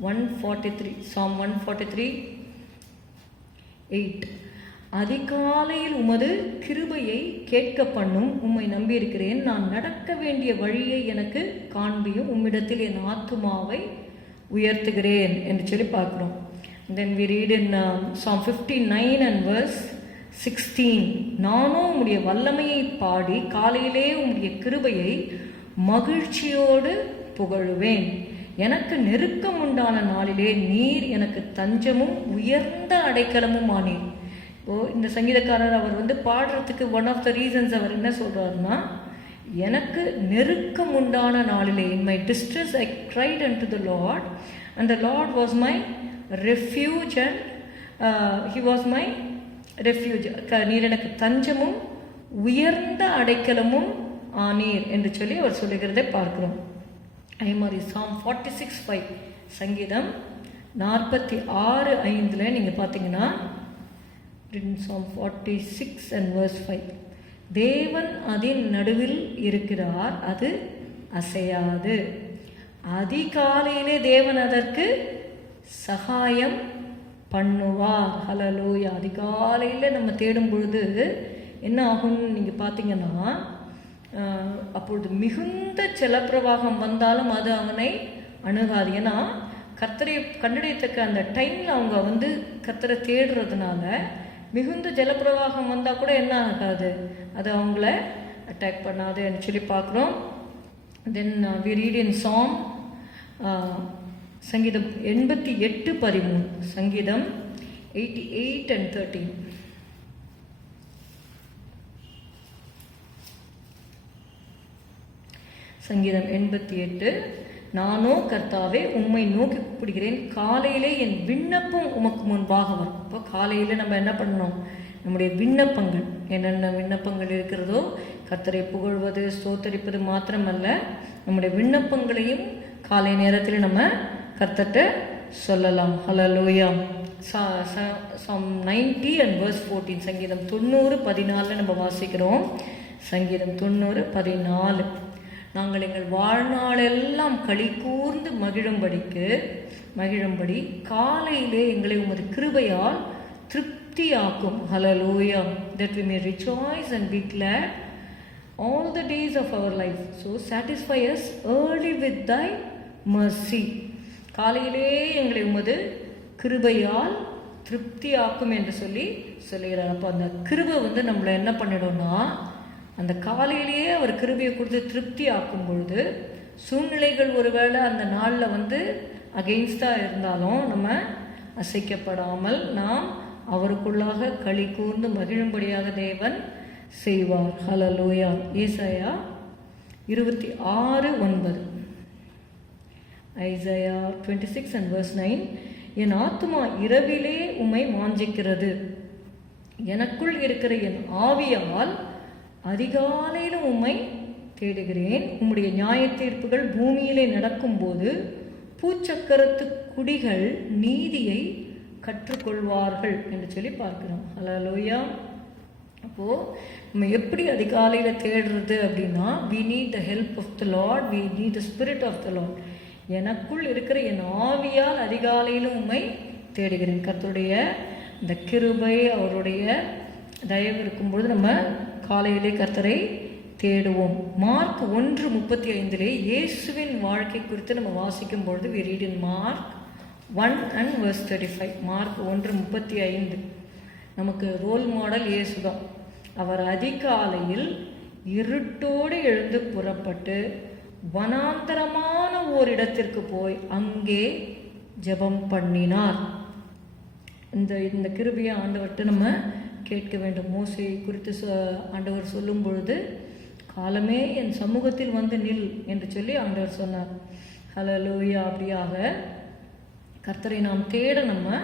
143, Psalm 143:8. அதிகாலையில் உமது கிருபையை கேட்க பண்ணும், உம்மை நம்பியிருக்கிறேன். நான் நடக்க வேண்டிய வழியை எனக்கு காண்பியும், உம்மிடத்தில் என் ஆத்துமாவை உயர்த்துகிறேன் என்று சொல்லி பார்க்குறோம். Then we read in Psalm 59 and verse 16. நானும் உம்முடைய வல்லமையை பாடி காலையிலே உம்முடைய கிருபையை மகிழ்ச்சியோடு புகழுவேன். எனக்கு நெருக்கம் உண்டான நாளிலே நீர் எனக்கு தஞ்சமும் உயர்ந்த அடைக்கலமும் ஆனீர். இந்த சங்கீதக்காரர் அவர் பாடுறதுக்கு ஒன் ஆஃப் த ரீசன்ஸ் அவர் என்ன சொல்றாருன்னா, எனக்கு நெருக்கம் உண்டான நாளிலே, in my distress I cried unto the Lord and the Lord was my refuge and he was my refuge. நீர் எனக்கு தஞ்சமும் உயர்ந்த அடைக்கலமும் ஆனீர் என்று சொல்லி அவர் சொல்லுகிறதை பார்க்கிறோம். அதே மாதிரி Psalm 46:5, சங்கீதம் 46:5 நீங்கள் பார்த்தீங்கன்னா, Psalm 46 and verse 5. தேவன் அதன் நடுவில் இருக்கிறார், அது அசையாது. அதிகாலையிலே தேவன் அதற்கு சகாயம் பண்ணுவார். ஹல்லேலூயா. அதிகாலையில் நம்ம தேடும் பொழுது என்ன ஆகும்னு நீங்கள் பார்த்தீங்கன்னா, அப்பொழுது மிகுந்த ஜலப்பிரவாகம் வந்தாலும் அது அவனை அணுகாது. ஏன்னா கர்த்தரை கண்டடையத்தக்க அந்த டைமில் அவங்க கர்த்தரை தேடுறதுனால மிகுந்த ஜலப்பிரவாகம் வந்தால் கூட என்ன ஆகாது, அது அவங்கள அட்டாக் பண்ணாதுன்னு சொல்லி பார்க்குறோம். தென் we read in Psalm சங்கீதம் 88:13, சங்கீதம் 88 and 13. சங்கீதம் 88. நானோ கர்த்தாவே உம்மை நோக்கி கூப்பிடுகிறேன், காலையிலே என் விண்ணப்பம் உமக்கு முன்பாக வரும். இப்போ காலையில் நம்ம என்ன பண்ணணும்? நம்முடைய விண்ணப்பங்கள், என்னென்ன விண்ணப்பங்கள் இருக்கிறதோ, கர்த்தரை புகழ்வது ஸ்தோத்தரிப்பது மாத்திரமல்ல, நம்முடைய விண்ணப்பங்களையும் காலை நேரத்தில் நம்ம கர்த்தர்ட்ட சொல்லலாம். ஹல்லேலூயா. Psalm 90 and verse 14, சங்கீதம் 90:14 நம்ம வாசிக்கிறோம். சங்கீதம் 90:14. நாங்கள் எங்கள் வாழ்நாளெல்லாம் களி கூர்ந்து மகிழும்படி காலையிலே எங்களை உமது கிருபையால் திருப்தியாக்கும். ஹல்லேலூயா. That we may rejoice and be glad all the days of our life. So satisfy us early with thy mercy. காலையிலே எங்களை உமது கிருபையால் திருப்தியாக்கும் என்று சொல்லுகிறார். அப்போ அந்த கிருபை நம்மளை என்ன பண்ணிடும்னா, அந்த காலையிலேயே அவர் கிருபையை கொடுத்து திருப்தி ஆக்கும் பொழுது, சூழ்நிலைகள் ஒருவேளை அந்த நாளில் அகெயின்ஸ்டாக இருந்தாலும் நம்ம அசைக்கப்படாமல் நாம் அவருக்குள்ளாக களி கூர்ந்து மகிழும்படியாக தேவன் செய்வார். ஹல்லேலூயா. ஏசாயா 26:9. Isaiah 26 and verse 9. என் ஆத்துமா இரவிலே உம்மை வாஞ்சிக்கிறது, எனக்குள் இருக்கிற என் ஆவியால் அதிகாலையில் உம்மை தேடுகிறேன். உம்முடைய நியாய தீர்ப்புகள் பூமியிலே நடக்கும்போது பூச்சக்கரத்து குடிகள் நீதியை கற்றுக்கொள்வார்கள் என்று சொல்லி பார்க்கிறோம். ஹல்லேலூயா. அப்போது நம்ம எப்படி அதிகாலையில் தேடுறது அப்படின்னா, we need the help of the Lord, we need the spirit of the Lord. எனக்குள் இருக்கிற என் ஆவியால் அதிகாலையிலும் உம்மை தேடுகிறேன். கர்த்தருடைய இந்த கிருபை, அவருடைய தயவு இருக்கும்பொழுது நம்ம காலையிலே கர்த்தரை தேடுவோம். மார்க் 1:35 இயேசுவின் வாழ்க்கை குறித்து நம்ம வாசிக்கும் பொழுது we read in Mark 1 and verse 35. Mark 1:35 நமக்கு ரோல் மாடல் இயேசு தான். அவர் அதிகாலையில் இருட்டோடு எழுந்து புறப்பட்டு வனாந்தரமான ஓரிடத்திற்கு போய் அங்கே ஜெபம் பண்ணினார். இந்த கிருபையை ஆண்டவர்கிட்ட நம்ம கேட்க வேண்டும். மோசேயை குறித்து ஆண்டவர் சொல்லும் பொழுது, காலமே என் சமூகத்தில் வந்து நில் என்று சொல்லி ஆண்டவர் சொன்னார். ஹல்லேலூயா. அப்படியாக கர்த்தரை நாம் தேட நம்ம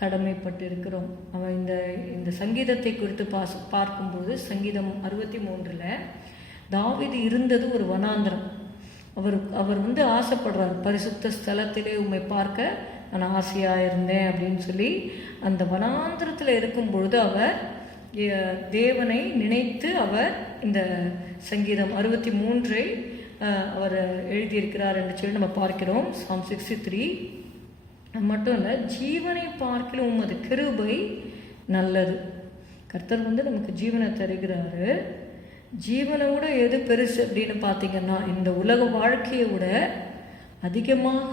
கடமைப்பட்டு இருக்கிறோம். அவன் இந்த சங்கீதத்தை குறித்து பார்க்கும்போது சங்கீதம் 63 தாவீது இருந்தது ஒரு வனாந்திரம். அவர் ஆசைப்படுறார், பரிசுத்த ஸ்தலத்திலே உம்மை பார்க்க நான் ஆசையாக இருந்தேன் அப்படின்னு சொல்லி. அந்த வனாந்திரத்தில் இருக்கும் பொழுது அவர் தேவனை நினைத்து அவர் இந்த சங்கீதம் 63 அவர் எழுதியிருக்கிறார் என்று சொல்லி நம்ம பார்க்கிறோம். Psalm 63 மட்டும் இல்லை, ஜீவனை பார்க்கலும் உமது கிருபை நல்லது. கர்த்தர் நமக்கு ஜீவனை தருகிறாரு. ஜீவனை விட எது பெருசு அப்படின்னு பார்த்தீங்கன்னா, இந்த உலக வாழ்க்கையை விட அதிகமாக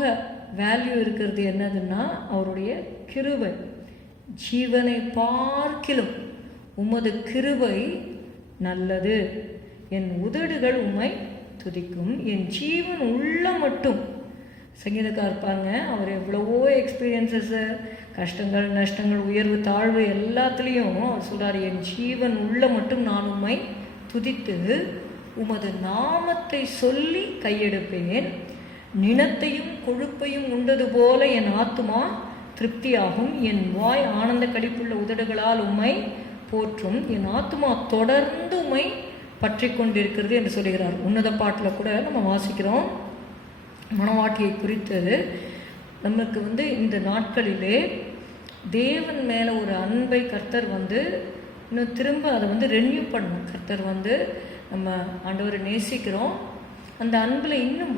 வேல்யூ இருக்கிறது என்னதுன்னா அவருடைய கிருபை. ஜீவனை பார்க்கிலும் உமது கிருபை நல்லது. என் உதடுகள் உம்மை துதிக்கும், என் ஜீவன் உள்ள மட்டும். சங்கீதக்காரர் பாருங்க, அவர் எவ்வளவோ எக்ஸ்பீரியன்சஸ், கஷ்டங்கள், நஷ்டங்கள், உயர்வு, தாழ்வு எல்லாத்துலேயும் அவர் சொல்கிறார், என் ஜீவன் உள்ள மட்டும் நான் உம்மை துதித்து உமது நாமத்தை சொல்லி கையெடுப்பேன். நினத்தையும் கொழுப்பையும் உண்டது போல என் ஆத்துமா திருப்தியாகும். என் வாய் ஆனந்த களிப்புள்ள உதடுகளால் உம்மை போற்றும். என் ஆத்துமா தொடர்ந்து உம்மை பற்றி கொண்டிருக்கிறது என்று சொல்கிறார். உன்னத பாட்டில் கூட நம்ம வாசிக்கிறோம் மணவாட்டியை குறித்து. நமக்கு இந்த நாட்களிலே தேவன் மேலே ஒரு அன்பை கர்த்தர் இன்னும் திரும்ப அதை ரெனியூ பண்ணணும். கர்த்தர் நம்ம ஆண்டவரை நேசிக்கிறோம், அந்த அன்பில் இன்னும்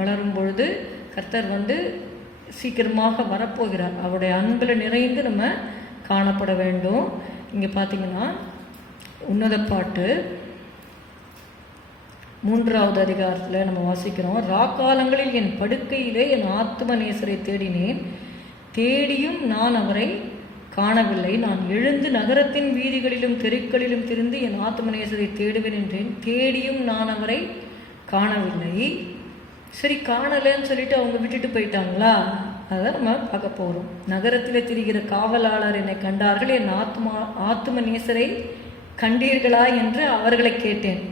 வளரும் பொழுது கர்த்தர் சீக்கிரமாக வரப்போகிறார். அவருடைய அன்பில் நிறைந்து நம்ம காணப்பட வேண்டும். இங்கே பார்த்தீங்கன்னா உன்னத பாட்டு 3வது அதிகாரத்தில் நம்ம வாசிக்கிறோம், ராக்காலங்களில் என் படுக்கையிலே என் ஆத்ம நேசரை தேடினேன், தேடியும் நான் அவரை காணவில்லை. நான் எழுந்து நகரத்தின் வீதிகளிலும் தெருக்களிலும் திரிந்து என் ஆத்ம நேசரை தேடுவேன் என்றேன், தேடியும் நான் அவரை காணவில்லை. சரி, காணலைன்னு சொல்லிட்டு அவங்க விட்டுட்டு போயிட்டாங்களா? அதை நம்ம பார்க்க போகிறோம். நகரத்தில் திரிகிற காவலாளர் என்னை கண்டார்கள், என் ஆத்ம நேசரை கண்டீர்களா என்று அவர்களை கேட்டேன்.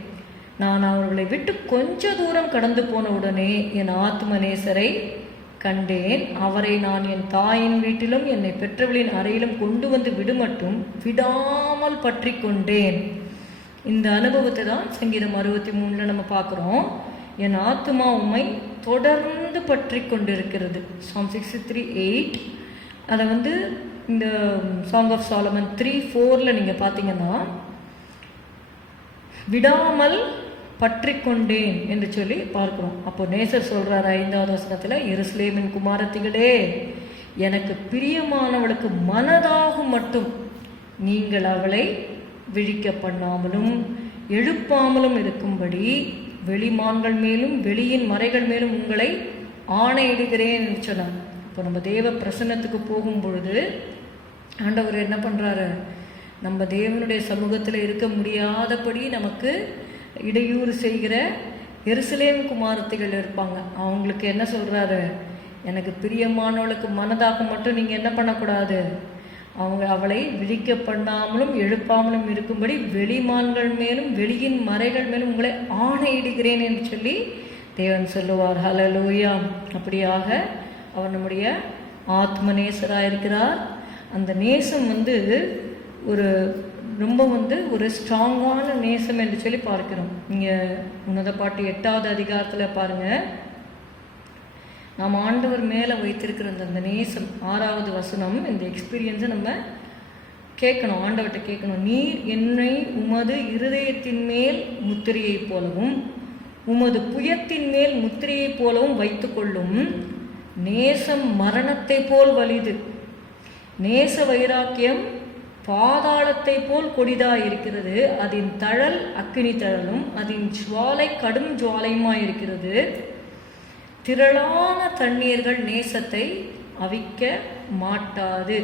நான் அவர்களை விட்டு கொஞ்ச தூரம் கடந்து போன உடனே என் ஆத்ம நேசரை கண்டேன். அவரை நான் என் தாயின் வீட்டிலும் என்னை பெற்றவளின் அறையிலும் கொண்டு விடுமட்டும் விடாமல் பற்றி கொண்டேன். இந்த அனுபவத்தை தான் சங்கீதம் 63 நம்ம பார்க்குறோம். என் ஆத்மா உம்மை தொடர்ந்து பற்றி கொண்டிருக்கிறது. Psalm 63:8. அதை இந்த Song of Solomon 3:4 நீங்கள் பார்த்தீங்கன்னா விடாமல் பற்றி கொண்டேன் என்று சொல்லி பார்க்கிறோம். அப்போ நேசர் சொல்றார் 5வது வசனத்தில், எருசலேமின் குமாரத்திகளே, எனக்கு பிரியமானவளுக்கு மனதாகும் மட்டும் நீங்கள் அவளை விழிக்க பண்ணாமலும் எழுப்பாமலும் இருக்கும்படி வெளிமான்கள் மேலும் வெளியின் மறைகள் மேலும் உங்களை ஆணையிடுகிறேன் என்று சொன்னார். இப்போ நம்ம தேவ பிரசன்னத்துக்கு போகும் பொழுது ஆண்டவர் என்ன பண்ணுறாரு, நம்ம தேவனுடைய சமூகத்தில் இருக்க முடியாதபடி நமக்கு இடையூறு செய்கிற எருசலேம் குமாரத்திகள் இருப்பாங்க. அவங்களுக்கு என்ன சொல்கிறாரு, எனக்கு பிரியமானவளுக்கு மனதாக மட்டும் நீங்கள் என்ன பண்ணக்கூடாது, அவளை விழிக்க பண்ணாமலும் எழுப்பாமலும் இருக்கும்படி வெளிமான்கள் மேலும் வெளியின் மறைகள் மேலும் உங்களை ஆணையிடுகிறேன் என்று சொல்லி தேவன் சொல்லுவார். ஹல்லேலூயா. அப்படியாக அவர் நம்முடைய ஆத்ம நேசராக இருக்கிறார். அந்த நேசம் ஒரு ரொம்ப ஒரு ஸ்ட்ராங்கான நேசம் என்று சொல்லி பார்க்கிறோம். இங்கே உன்னத பாட்டு 8வது அதிகாரத்தில் பாருங்கள், நாம் ஆண்டவர் மேலே வைத்திருக்கிற அந்த நேசம் 6வது வசனம். இந்த எக்ஸ்பீரியன்ஸை நம்ம கேட்கணும், ஆண்டவர்கிட்ட கேட்கணும். நீர் என்னை உமது இருதயத்தின் மேல் முத்திரையை போலவும் உமது புயத்தின் மேல் முத்திரையை போலவும் வைத்து கொள்ளும். நேசம் மரணத்தை போல் வலிது, நேச வைராக்கியம் பாதாளத்தை போல் கொடிதாய் இருக்கிறது. அதன் தழல் அக்கினி தழலும் அதன் ஜுவாலை கடும் ஜுவாலையுமாயிருக்கிறது. திரளான தண்ணீர்கள் நேசத்தை அவிக்க மாட்டாது,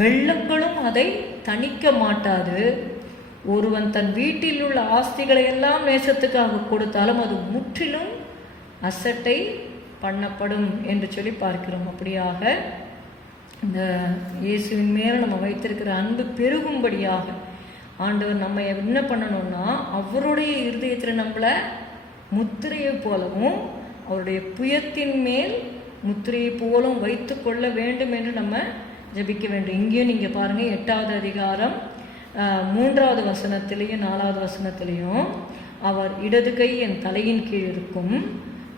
வெள்ளங்களும் அதை தணிக்க மாட்டாது. ஒருவன் தன் வீட்டில் உள்ள ஆஸ்திகளை எல்லாம் நேசத்துக்காக கொடுத்தாலும் அது முற்றிலும் அசட்டை பண்ணப்படும் என்று சொல்லி பார்க்கிறோம். அப்படியாக இந்த இயேசுவின் மேலே நம்ம வைத்திருக்கிற அன்பு பெருகும்படியாக ஆண்டவர் நம்ம என்ன பண்ணணும்னா, அவருடைய இருதயத்தில் நம்மளை முத்திரையை போலவும் அவருடைய புயத்தின் மேல் முத்திரையை போலும் வைத்து கொள்ள வேண்டும் என்று நம்ம ஜபிக்க வேண்டும். இங்கேயும் நீங்கள் பாருங்கள், 8வது அதிகாரம் 3வது வசனத்திலையும் 4வது வசனத்திலையும், அவர் இடது கை என் தலையின் கீழ் இருக்கும்,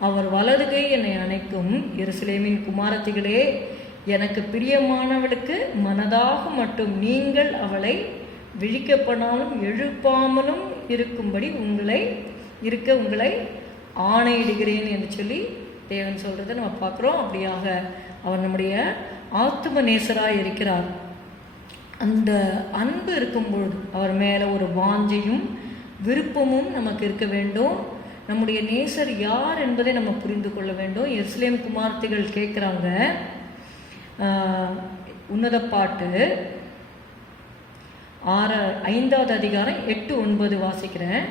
அவர் வலது கை என்னை அணைக்கும். எருசலேமின் குமாரத்திகளே, எனக்கு பிரியமானவளுக்கு மனதாக மட்டும் நீங்கள் அவளை விழிக்கப்படாலும் எழுப்பாமலும் இருக்கும்படி உங்களை ஆணையிடுகிறேன் என்று சொல்லி தேவன் சொல்கிறத நம்ம பார்க்குறோம். அப்படியாக அவர் நம்முடைய ஆத்தும நேசராக இருக்கிறார். அந்த அன்பு இருக்கும்பொழுது அவர் மேலே ஒரு வாஞ்சையும் விருப்பமும் நமக்கு இருக்க வேண்டும். நம்முடைய நேசர் யார் என்பதை நம்ம புரிந்து கொள்ள வேண்டும். எருசலேம் குமார்த்திகள் கேட்குறாங்க, உன்னத பாட்டு 5வது அதிகாரம் 8-9 வாசிக்கிறேன்.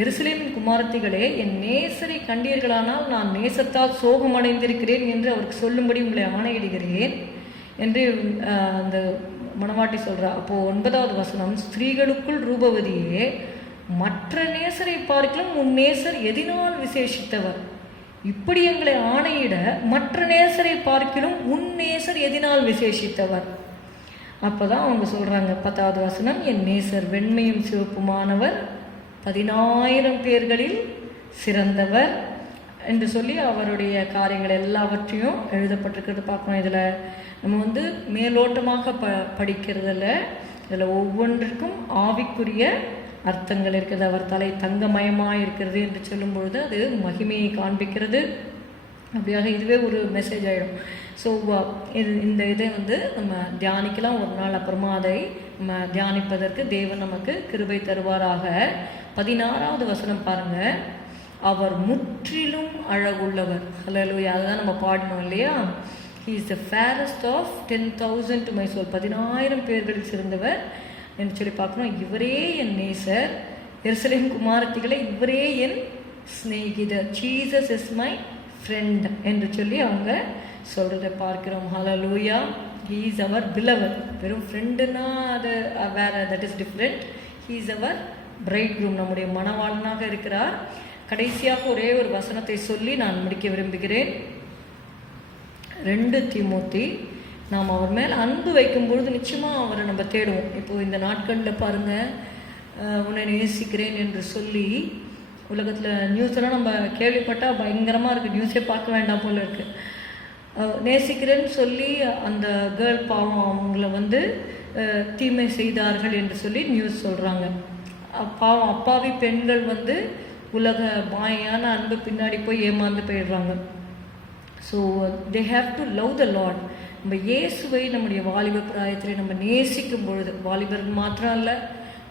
எருசலேமின் குமாரத்திகளே, என் நேசரை கண்டீர்களானால் நான் நேசத்தால் சோகமடைந்திருக்கிறேன் என்று அவருக்கு சொல்லும்படி உங்களை ஆணையிடுகிறேன் என்று அந்த மணவாட்டி சொல்கிறா. அப்போது 9வது வசனம், ஸ்திரீகளுக்குள் ரூபவதியே, மற்ற நேசரை பார்க்கலாம் உன் நேசர் எதினால் விசேஷித்தவர். இப்படி எங்களை ஆணையிட மற்ற நேசரை பார்க்கிலும் உன் நேசர் எதினால் விசேஷித்தவர். அப்போ தான் அவங்க சொல்கிறாங்க, 10வது வசனம், என் நேசர் வெண்மையும் சிவப்புமானவர், 10,000 பேர்களில் சிறந்தவர் என்று சொல்லி அவருடைய காரியங்கள் எல்லாவற்றையும் எழுதப்பட்டிருக்கிறது பார்க்கணும். இதில் நம்ம மேலோட்டமாக படிக்கிறதில்ல, இதில் ஒவ்வொன்றிற்கும் ஆவிக்குரிய அர்த்தங்கள் இருக்கிறது. அவர் தலை தங்கமயமாக இருக்கிறது என்று சொல்லும் பொழுது அது மகிமையை காண்பிக்கிறது. அப்படியாக இதுவே ஒரு மெசேஜ் ஆகிடும். ஸோ இந்த இதை நம்ம தியானிக்கலாம் ஒரு நாள். அப்புறமா அதை நம்ம தியானிப்பதற்கு தேவன் நமக்கு கிருபை தருவாராக. 16வது வசனம் பாருங்கள், அவர் முற்றிலும் அழகுள்ளவர். ஹல்லேலூயா, அதுதான் நம்ம பாடணும் இல்லையா? He is the fairest of 10,000 to my soul, 10,000 பேர்களில் சிறந்தவர் என்று சொல்லி பார்க்கணும். இவரே என் நேசர், எருசலேம் குமாரத்திகளை இவரே என் ஸ்நேகிதர், ஜீசஸ் இஸ் மை ஃப்ரெண்ட் என்று சொல்லி அவங்க சொல்கிறத பார்க்கிறோம். ஹல்லேலூயா, ஹீ இஸ் அவர் பிலவர். வெறும் ஃப்ரெண்டுனா அது வேறு, that is different. He is அவர் பிரைட் க்ரூம், நம்முடைய மணவாளனாக இருக்கிறார். கடைசியாக ஒரே ஒரு வசனத்தை சொல்லி நான் முடிக்க விரும்புகிறேன். 2 தீமோத்தி, நாம் அவர் மேலே அன்பு வைக்கும் பொழுது நிச்சயமாக அவரை நம்ம தேடுவோம். இப்போது இந்த நாட்களில் பாருங்கள், உன்னை நேசிக்கிறேன் என்று சொல்லி உலகத்தில் நியூஸ்லாம் நம்ம கேள்விப்பட்டால் பயங்கரமாக இருக்குது. நியூஸே பார்க்க வேண்டாம் போல் இருக்குது. நேசிக்கிறேன்னு சொல்லி அந்த கேர்ள் பாவம் அவங்கள தீமை செய்தார்கள் என்று சொல்லி நியூஸ் சொல்கிறாங்க. பாவம் அப்பாவி பெண்கள் உலக மாயான அன்பு பின்னாடி போய் ஏமாந்து போயிடுறாங்க. So they have to love the Lord. நம்ம இயேசுவை நம்முடைய வாலிப பிராயத்தில் நம்ம நேசிக்கும் பொழுது, வாலிபர்கள் மாத்திரம் இல்லை,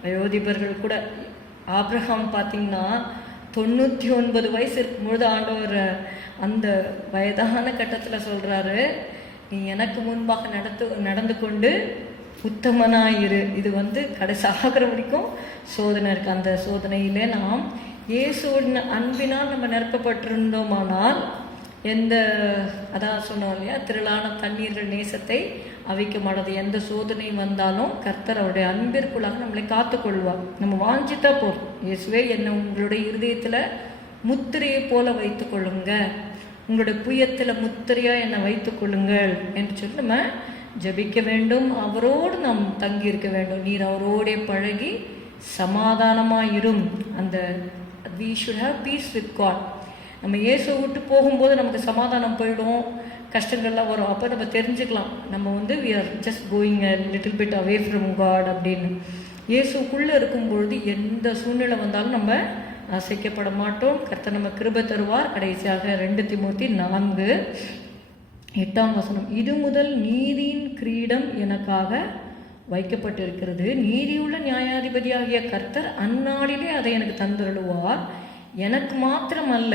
வயோதிபர்கள் கூட. ஆபிரகாம் பார்த்திங்கன்னா 99 வயசு இருக்கும்பொழுது ஆண்டவர் அந்த வயதான கட்டத்தில் சொல்கிறாரு, நீ எனக்கு முன்பாக நடந்து கொண்டு உத்தமனாயிரு. இது கடைசி ஆகிற வரைக்கும் சோதனை இருக்குது. அந்த சோதனையிலே நாம் இயேசுவின் அன்பினால் நம்ம நிரப்பப்பட்டிருந்தோமானால் அதான் சொன்னோம் இல்லையா, திரளான தண்ணீர்கள் நேசத்தை அவிக்க மாட்டாது. எந்த சோதனை வந்தாலும் கர்த்தர் அவருடைய அன்பிற்குள்ளாக நம்மளை காத்துக்கொள்வார். நம்ம வாஞ்சித்தா போதும், இயேசுவே என்னை உங்களுடைய இருதயத்தில் முத்திரையை போல வைத்து கொள்ளுங்க, உங்களுடைய புயத்தில் முத்திரையாக என்னை வைத்து கொள்ளுங்கள் என்று சொல்லி நம்ம ஜபிக்க வேண்டும். அவரோடு நாம் தங்கி இருக்க வேண்டும். நீர் அவரோடே பழகி சமாதானமாயிரும். அந்த we should have peace with God. நம்ம இயேசுவை விட்டு போகும்போது நமக்கு சமாதானம் போயிடும், கஷ்டங்கள்லாம் வரும். அப்போ நம்ம தெரிஞ்சுக்கலாம், நம்ம we are just going a little bit away from God அப்படின்னு. இயேசுக்குள்ளே இருக்கும்பொழுது எந்த சூழ்நிலை வந்தாலும் நம்ம அசைக்கப்பட மாட்டோம். கர்த்தர் நம்ம கிருபை தருவார். கடைசியாக 2 தீமோத்தி 4:8 வசனம், இது முதல் நீதியின் கிரீடம் எனக்காக வைக்கப்பட்டிருக்கிறது. நீதியுள்ள நியாயாதிபதியாகிய கர்த்தர் அந்நாளிலே அதை எனக்கு தந்தருளுவார். எனக்கு மாத்திரம் அல்ல,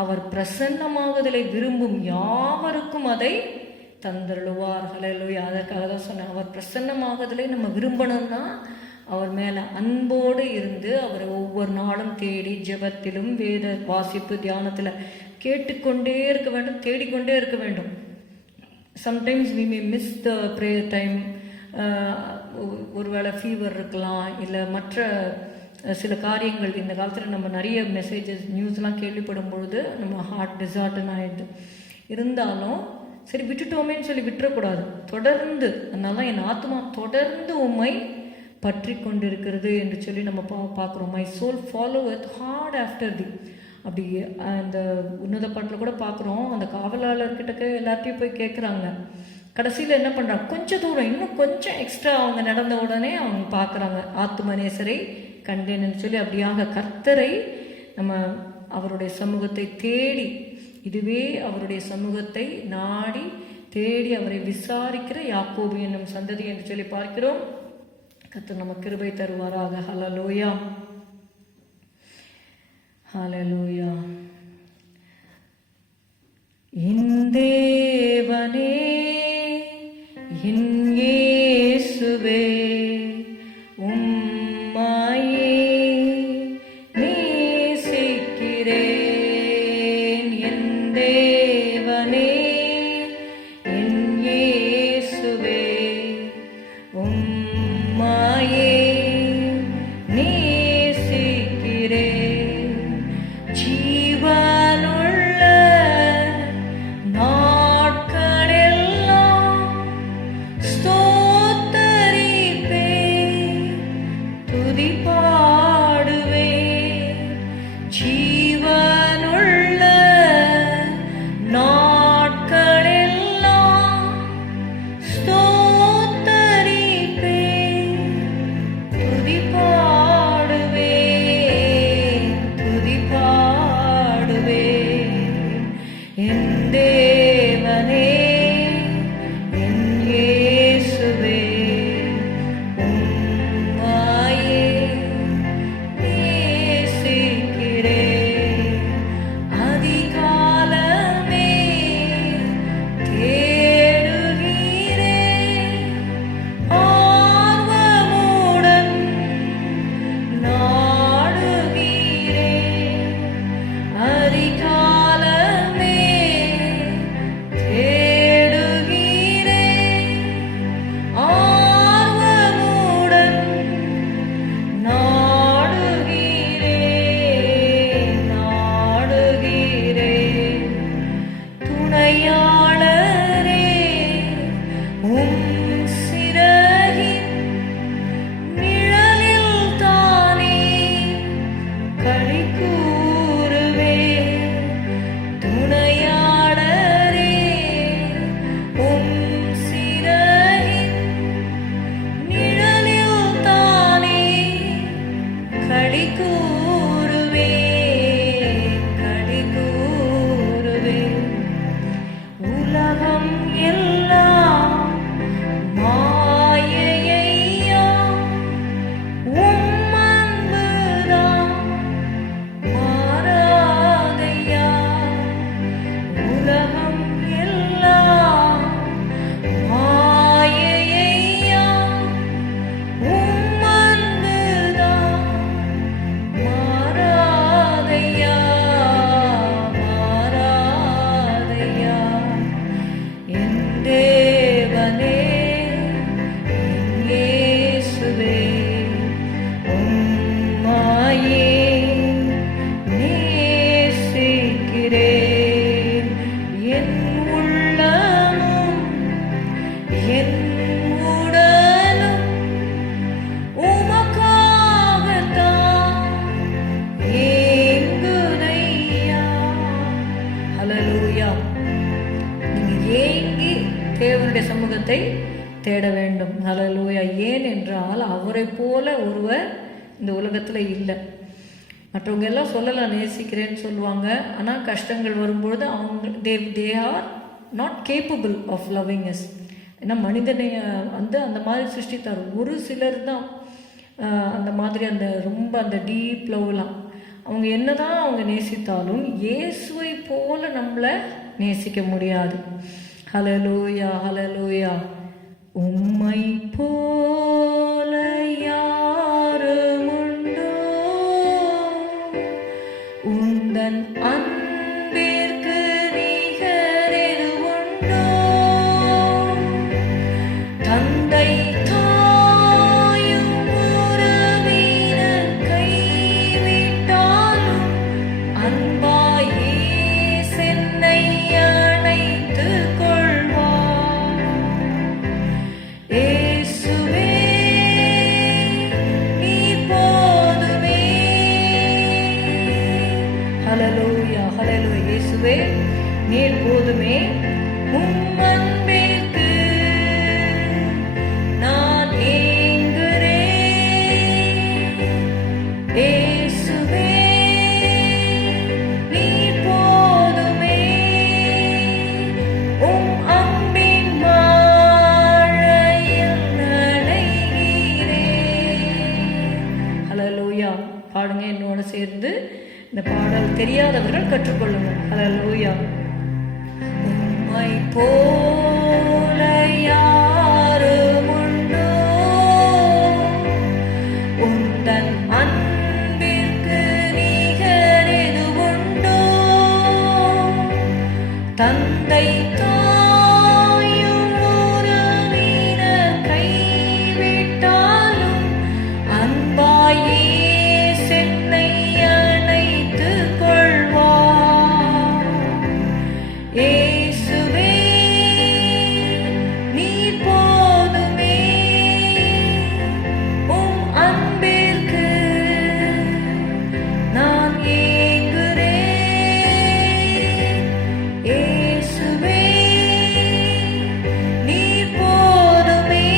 அவர் பிரசன்னமாகுதலை விரும்பும் யாவருக்கும் அதை தந்தருளுவார். ஹல்லேலூயா. அதற்காக தான் சொன்னேன், அவர் பிரசன்னமாகுதலை நம்ம விரும்பணும்னா அவர் மேலே அன்போடு இருந்து அவரை ஒவ்வொரு நாளும் தேடி ஜெபத்திலும் வேத வாசிப்பு தியானத்தில் கேட்டுக்கொண்டே இருக்க வேண்டும், தேடிக்கொண்டே இருக்க வேண்டும். Sometimes we may miss the prayer time. ஒருவேளை ஃபீவர் இருக்கலாம், இல்லை மற்ற சில காரியங்கள். இந்த காலத்தில் நம்ம நிறைய மெசேஜஸ் நியூஸ்லாம் கேள்விப்படும் பொழுது நம்ம ஹார்ட் டிசார்டன் ஆகிடுது. இருந்தாலும் சரி விட்டுட்டோமேன்னு சொல்லி விட்டுறக்கூடாது, தொடர்ந்து. அதனால தான் என் ஆத்மா தொடர்ந்து உம்மை பற்றி கொண்டிருக்கிறது என்று சொல்லி நம்ம பார்க்குறோம். My soul follow with hard after thee. அப்படி அந்த உன்னத பாட்டில் கூட பார்க்குறோம், அந்த காவலாளர்கிட்ட எல்லாத்தையும் போய் கேட்குறாங்க. கடைசியில் என்ன பண்ணுறாங்க, கொஞ்சம் தூரம் இன்னும் கொஞ்சம் எக்ஸ்ட்ரா அவங்க நடந்த உடனே அவங்க பார்க்குறாங்க, ஆத்துமநேசரை கண்டேன்னு சொல்லி. அப்படியாக கர்த்தரை நம்ம அவருடைய சமூகத்தை தேடி, இதுவே அவருடைய சமூகத்தை நாடி தேடி அவரை விசாரிக்கிற யாக்கோபு என்னும் சந்ததி என்று சொல்லி பார்க்கிறோம். கர்த்தர் நம்ம கிருபை தருவாராக. ஹல்லேலூயா, ஹல்லேலூயா. என் தேவனே, என் இயேசுவே, உம்மையே நேசிக்கிறேன். என் தேவனே, என் இயேசுவே, உம்மையே நேசிக்கிறேன். ஜீவனுள்ள நாட்களெல்லாம் ஸ்தோத்தரிப்பேன், துதி பாடுவேன். ஜீவனுள்ள நாட்களெல்லாம் ஸ்தோத்தரிப்பேன், துதி பாடுவேன், துதி பாடுவேன். என் தேவனே, என் இயேசுவே, உம்மையே நேசிக்கிறேன். அதிகாலமே தேடுகிறேன், ஆர்வமுடன் நாடுகிறேன். அதிகாலமே தேடுகிறேன், ஆர்வமுடன் நாடுகிறேன், நாடுகிறேன். துணையாளரே, உம் சிறகின் நிழலில் தானே களி கூறுவேன். துணையாளரே, உம் சிறகின் நிழலில் தானே களி கூறுவேன், களி கூறுவேன். உலகம் எல்லாம் மாயையா, உம் அன்புதான் மாறாதையா. உலகம் எல்லாம் மாயையா, உம் அன்புதான் மாறாதையா, மாறாதையா. என் தேவனே, என் இயேசுவே, உம்மையே நேசிக்கிறேன். என் உள்ளமும் என் உடலும் உமக்காகத்தான் ஏங்குதையா. ஹல்லேலூயா. நீங்க ஏங்கி தேவனுடைய சமூகத்தை தேட வேண்டும். ஹல்லேலூயா. ஏன் என்றால் அவரை போல ஒருவர் இந்த உலகத்தில் இல்லை. மற்றவங்க எல்லாம் சொல்லலாம் நேசிக்கிறேன்னு சொல்லுவாங்க, ஆனால் கஷ்டங்கள் வரும்பொழுது அவங்க they are not capable of loving us. ஏன்னா மனிதனை அந்த மாதிரி சிருஷ்டித்தார். ஒரு சிலர் தான் அந்த மாதிரி அந்த ரொம்ப அந்த டீப் லவ்லாம். அவங்க என்னதான் அவங்க நேசித்தாலும் இயேசுவை போல நம்மளை நேசிக்க முடியாது. ஹல்லேலூயா, ஹல்லேலூயா. உம்மை போல யாருமுண்டோ, உந்தன் அன்பிற்கு நிகரெதுவுண்டோ. இந்த பாடல் தெரியாதவர்கள் கற்றுக்கொள்ளுங்கள். ஹல்லேலூயா. உம்மை போல யாரும் உண்டோ, உந்தன் அன்பிற்கு நிகர் எது உண்டோ, தந்தை தாயும் உறவினர் கைவிட்டாலும் அன்பாயே சென்னை அணைத்து கொள்வார். இயேசுவே நீர் போதுமே, உம் அன்பிற்கு நான் ஏங்குகிறேன். இயேசுவே நீர் போதுமே,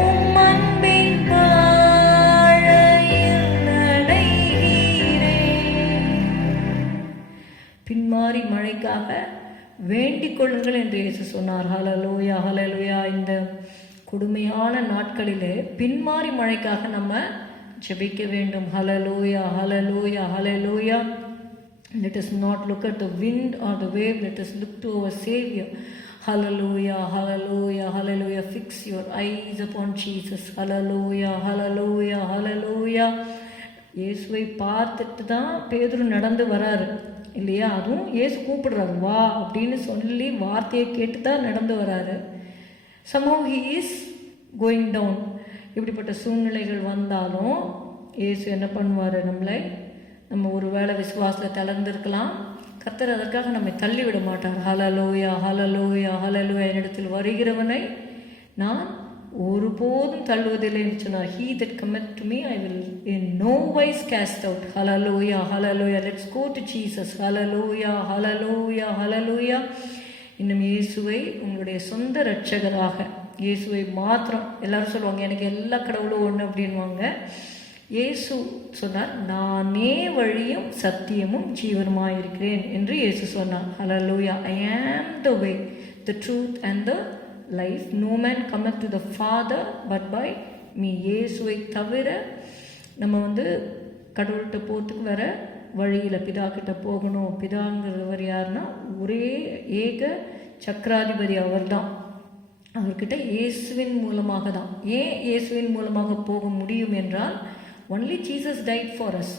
உம் அன்பின் பாழையில் நனைகிறேன். பின்மாறி மழைக்காக வேண்டிக் கொள்ளுங்கள் என்று இயேசு சொன்னார். ஹல்லேலூயா, ஹல்லேலூயா. இந்த கொடுமையான நாட்களிலே பின்மாறி மழைக்காக நம்ம ஜெபிக்க வேண்டும். ஹல்லேலூயா, ஹல்லேலூயா, ஹல்லேலூயா. Let us not look at the wind or the wave. Let us look to our Savior. Hallelujah, hallelujah, hallelujah. Fix your eyes upon Jesus. Hallelujah, hallelujah, hallelujah. இயேசுவை பார்த்துட்டு தான் பேதுரு நடந்து வராரு இல்லையா? அதுவும் இயேசு கூப்பிடுறாரு, வா அப்படின்னு சொல்லி வார்த்தையை கேட்டு தான் நடந்து வராரு. somehow he is going down. இப்படிப்பட்ட சூழ்நிலைகள் வந்தாலும் இயேசு என்ன பண்ணுவார்? நம்ம ஒரு வேளை விசுவாசத்தை தளர்ந்திருக்கலாம், கர்த்தர் அதற்காக நம்மை தள்ளிவிட மாட்டார். ஹல்லேலூயா, ஹல்லேலூயா, ஹல்லேலூயா. என்னிடத்தில் வருகிறவனை நான் ஒருபோதும் தள்ளுவதில்லை என்று சொன்னார். He that cometh to me I will in no wise cast out. Hallelujah, hallelujah. Let's go to Jesus. Hallelujah, hallelujah, hallelujah. இன்னும் இயேசுவை உங்களுடைய சொந்த இரட்சகராக, இயேசுவை மாத்திரம். எல்லாரும் சொல்லுவாங்க எனக்கு எல்லா கடவுளும் ஒன்று அப்படின்வாங்க. இயேசு சொன்னார், நானே வழியும் சத்தியமும் ஜீவனுமாயிருக்கிறேன் என்று இயேசு சொன்னார். Hallelujah. I am the way, the truth and the life. No man cometh to the Father but by me. இயேசுவை தவிர நம்ம கடவுள்கிட்ட போகிறதுக்கு வேற வழியில் பிதா கிட்ட போகணும். பிதாங்கிறவர் யாருன்னா ஒரே ஏக சக்கராதிபதி அவர் தான். அவர்கிட்ட இயேசுவின் மூலமாக தான். ஏன் இயேசுவின் மூலமாக போக முடியும் என்றால், only Jesus tight for us.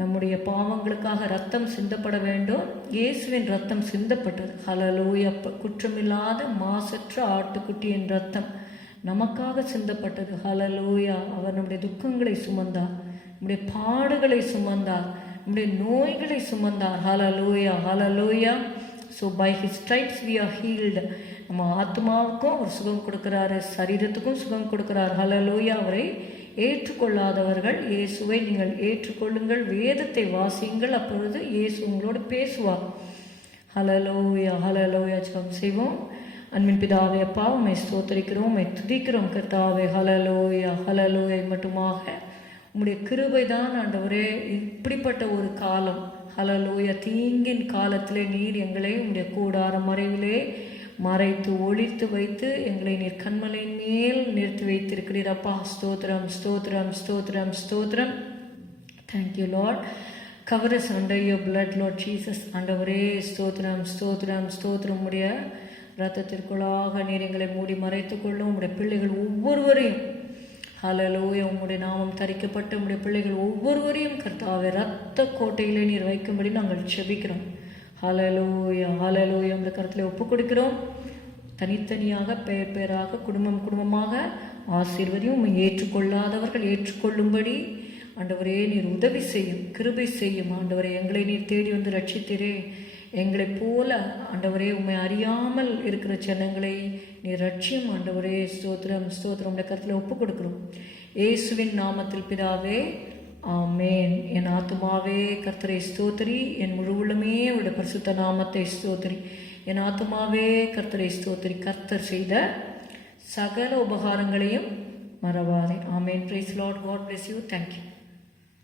நம்முடைய பாவங்களுக்காக ரத்தம் சிந்தப்பட வேண்டும். இயேசுவின் ரத்தம் சிந்தப்பட்டது. ஹல்லேலூயா. குற்றமில்லாத மாசற்ற ஆட்டுக்குட்டியின் ரத்தம் நமக்காக சிந்தப்பட்டது. ஹல்லேலூயா. அவர் நம்முடைய துக்கங்களை சுமந்தார், நம்முடைய பாடுகளை சுமந்தார், நம்முடைய நோய்களை சுமந்தார். Hallelujah, hallelujah. So by his stripes we are healed. நம்ம ஆத்மாவுக்கும் அவர் சுகம் கொடுக்குறாரு, சரீரத்துக்கும் சுகம் கொடுக்குறார். ஹல்லேலூயா. அவரை ஏற்றுக்கொள்ளாதவர்கள் இயேசுவை நீங்கள் ஏற்றுக்கொள்ளுங்கள், வேதத்தை வாசியுங்கள், அப்பொழுது இயேசு உங்களோடு பேசுவார். ஹல்லேலூயா, ஹல்லேலூயா. ஜெபம் செய்வோம். அன்பின் பிதாவே, அப்பா உம்மை ஸ்தோத்திரிக்கிறோம், உம்மை துதிக்கிறோம் கர்த்தாவே. ஹல்லேலூயா, ஹல்லேலூயா. மட்டுமாக உம்முடைய கிருபை தான் ஆண்டவரே. இப்படிப்பட்ட ஒரு காலம், ஹல்லேலூயா, தீங்கின் காலத்திலே நீர் எங்களை உம்முடைய கூடார மறைவிலே மறைத்து ஒழித்து வைத்து எங்களை நீர் கண்மலையின் மேல் நிறுத்தி வைத்திருக்கிறீர் அப்பா. ஸ்தோத்திரம், ஸ்தோத்திரம், ஸ்தோத்திரம், ஸ்தோத்திரம். Thank you Lord. Cover us under your blood Lord Jesus. ஆண்டவரே ஸ்தோத்திரம், ஸ்தோத்திரம், ஸ்தோத்திரம். உம்முடைய இரத்தத்திற்குள்ளாக நீர் எங்களை மூடி மறைத்து கொள்ளும். உம்முடைய பிள்ளைகள் ஒவ்வொருவரையும், ஹல்லேலூயா, உம்முடைய நாமம் தரிக்கப்பட்ட உம்முடைய பிள்ளைகள் ஒவ்வொருவரையும் கர்த்தாவே இரத்த கோட்டையிலே நீர் வைக்கும்படி நாங்கள் செபிக்கிறோம். ஹல்லேலூயா, ஹல்லேலூயா. அந்த கருத்தில் ஒப்பு கொடுக்கிறோம். தனித்தனியாக பேர் பேராக குடும்பம் குடும்பமாக ஆசீர்வதியும். உம்மை ஏற்றுக்கொள்ளாதவர்கள் ஏற்றுக்கொள்ளும்படி ஆண்டவரே நீர் உதவி செய்யும், கிருபை செய்யும். ஆண்டவரே எங்களை நீர் தேடி வந்து ரட்சித்தீரே. எங்களைப் போல ஆண்டவரே உம்மை அறியாமல் இருக்கிற ஜனங்களை நீர் ரட்சியும். ஆண்டவரே ஸ்தோத்திரம், ஸ்தோத்திரம். உடைய கருத்தில் ஒப்பு கொடுக்கிறோம் இயேசுவின் நாமத்தில் பிதாவே, ஆமேன். என் ஆத்துமாவே கர்த்தரை ஸ்தோத்திரி, என் முழு உள்ளமே அவருடைய பரிசுத்த நாமத்தை ஸ்தோத்திரி. என் ஆத்துமாவே கர்த்தரை ஸ்தோத்திரி, கர்த்தர் செய்த சகல உபகாரங்களையும் மறவாதே. ஆமேன். Praise Lord. God bless you. Thank you.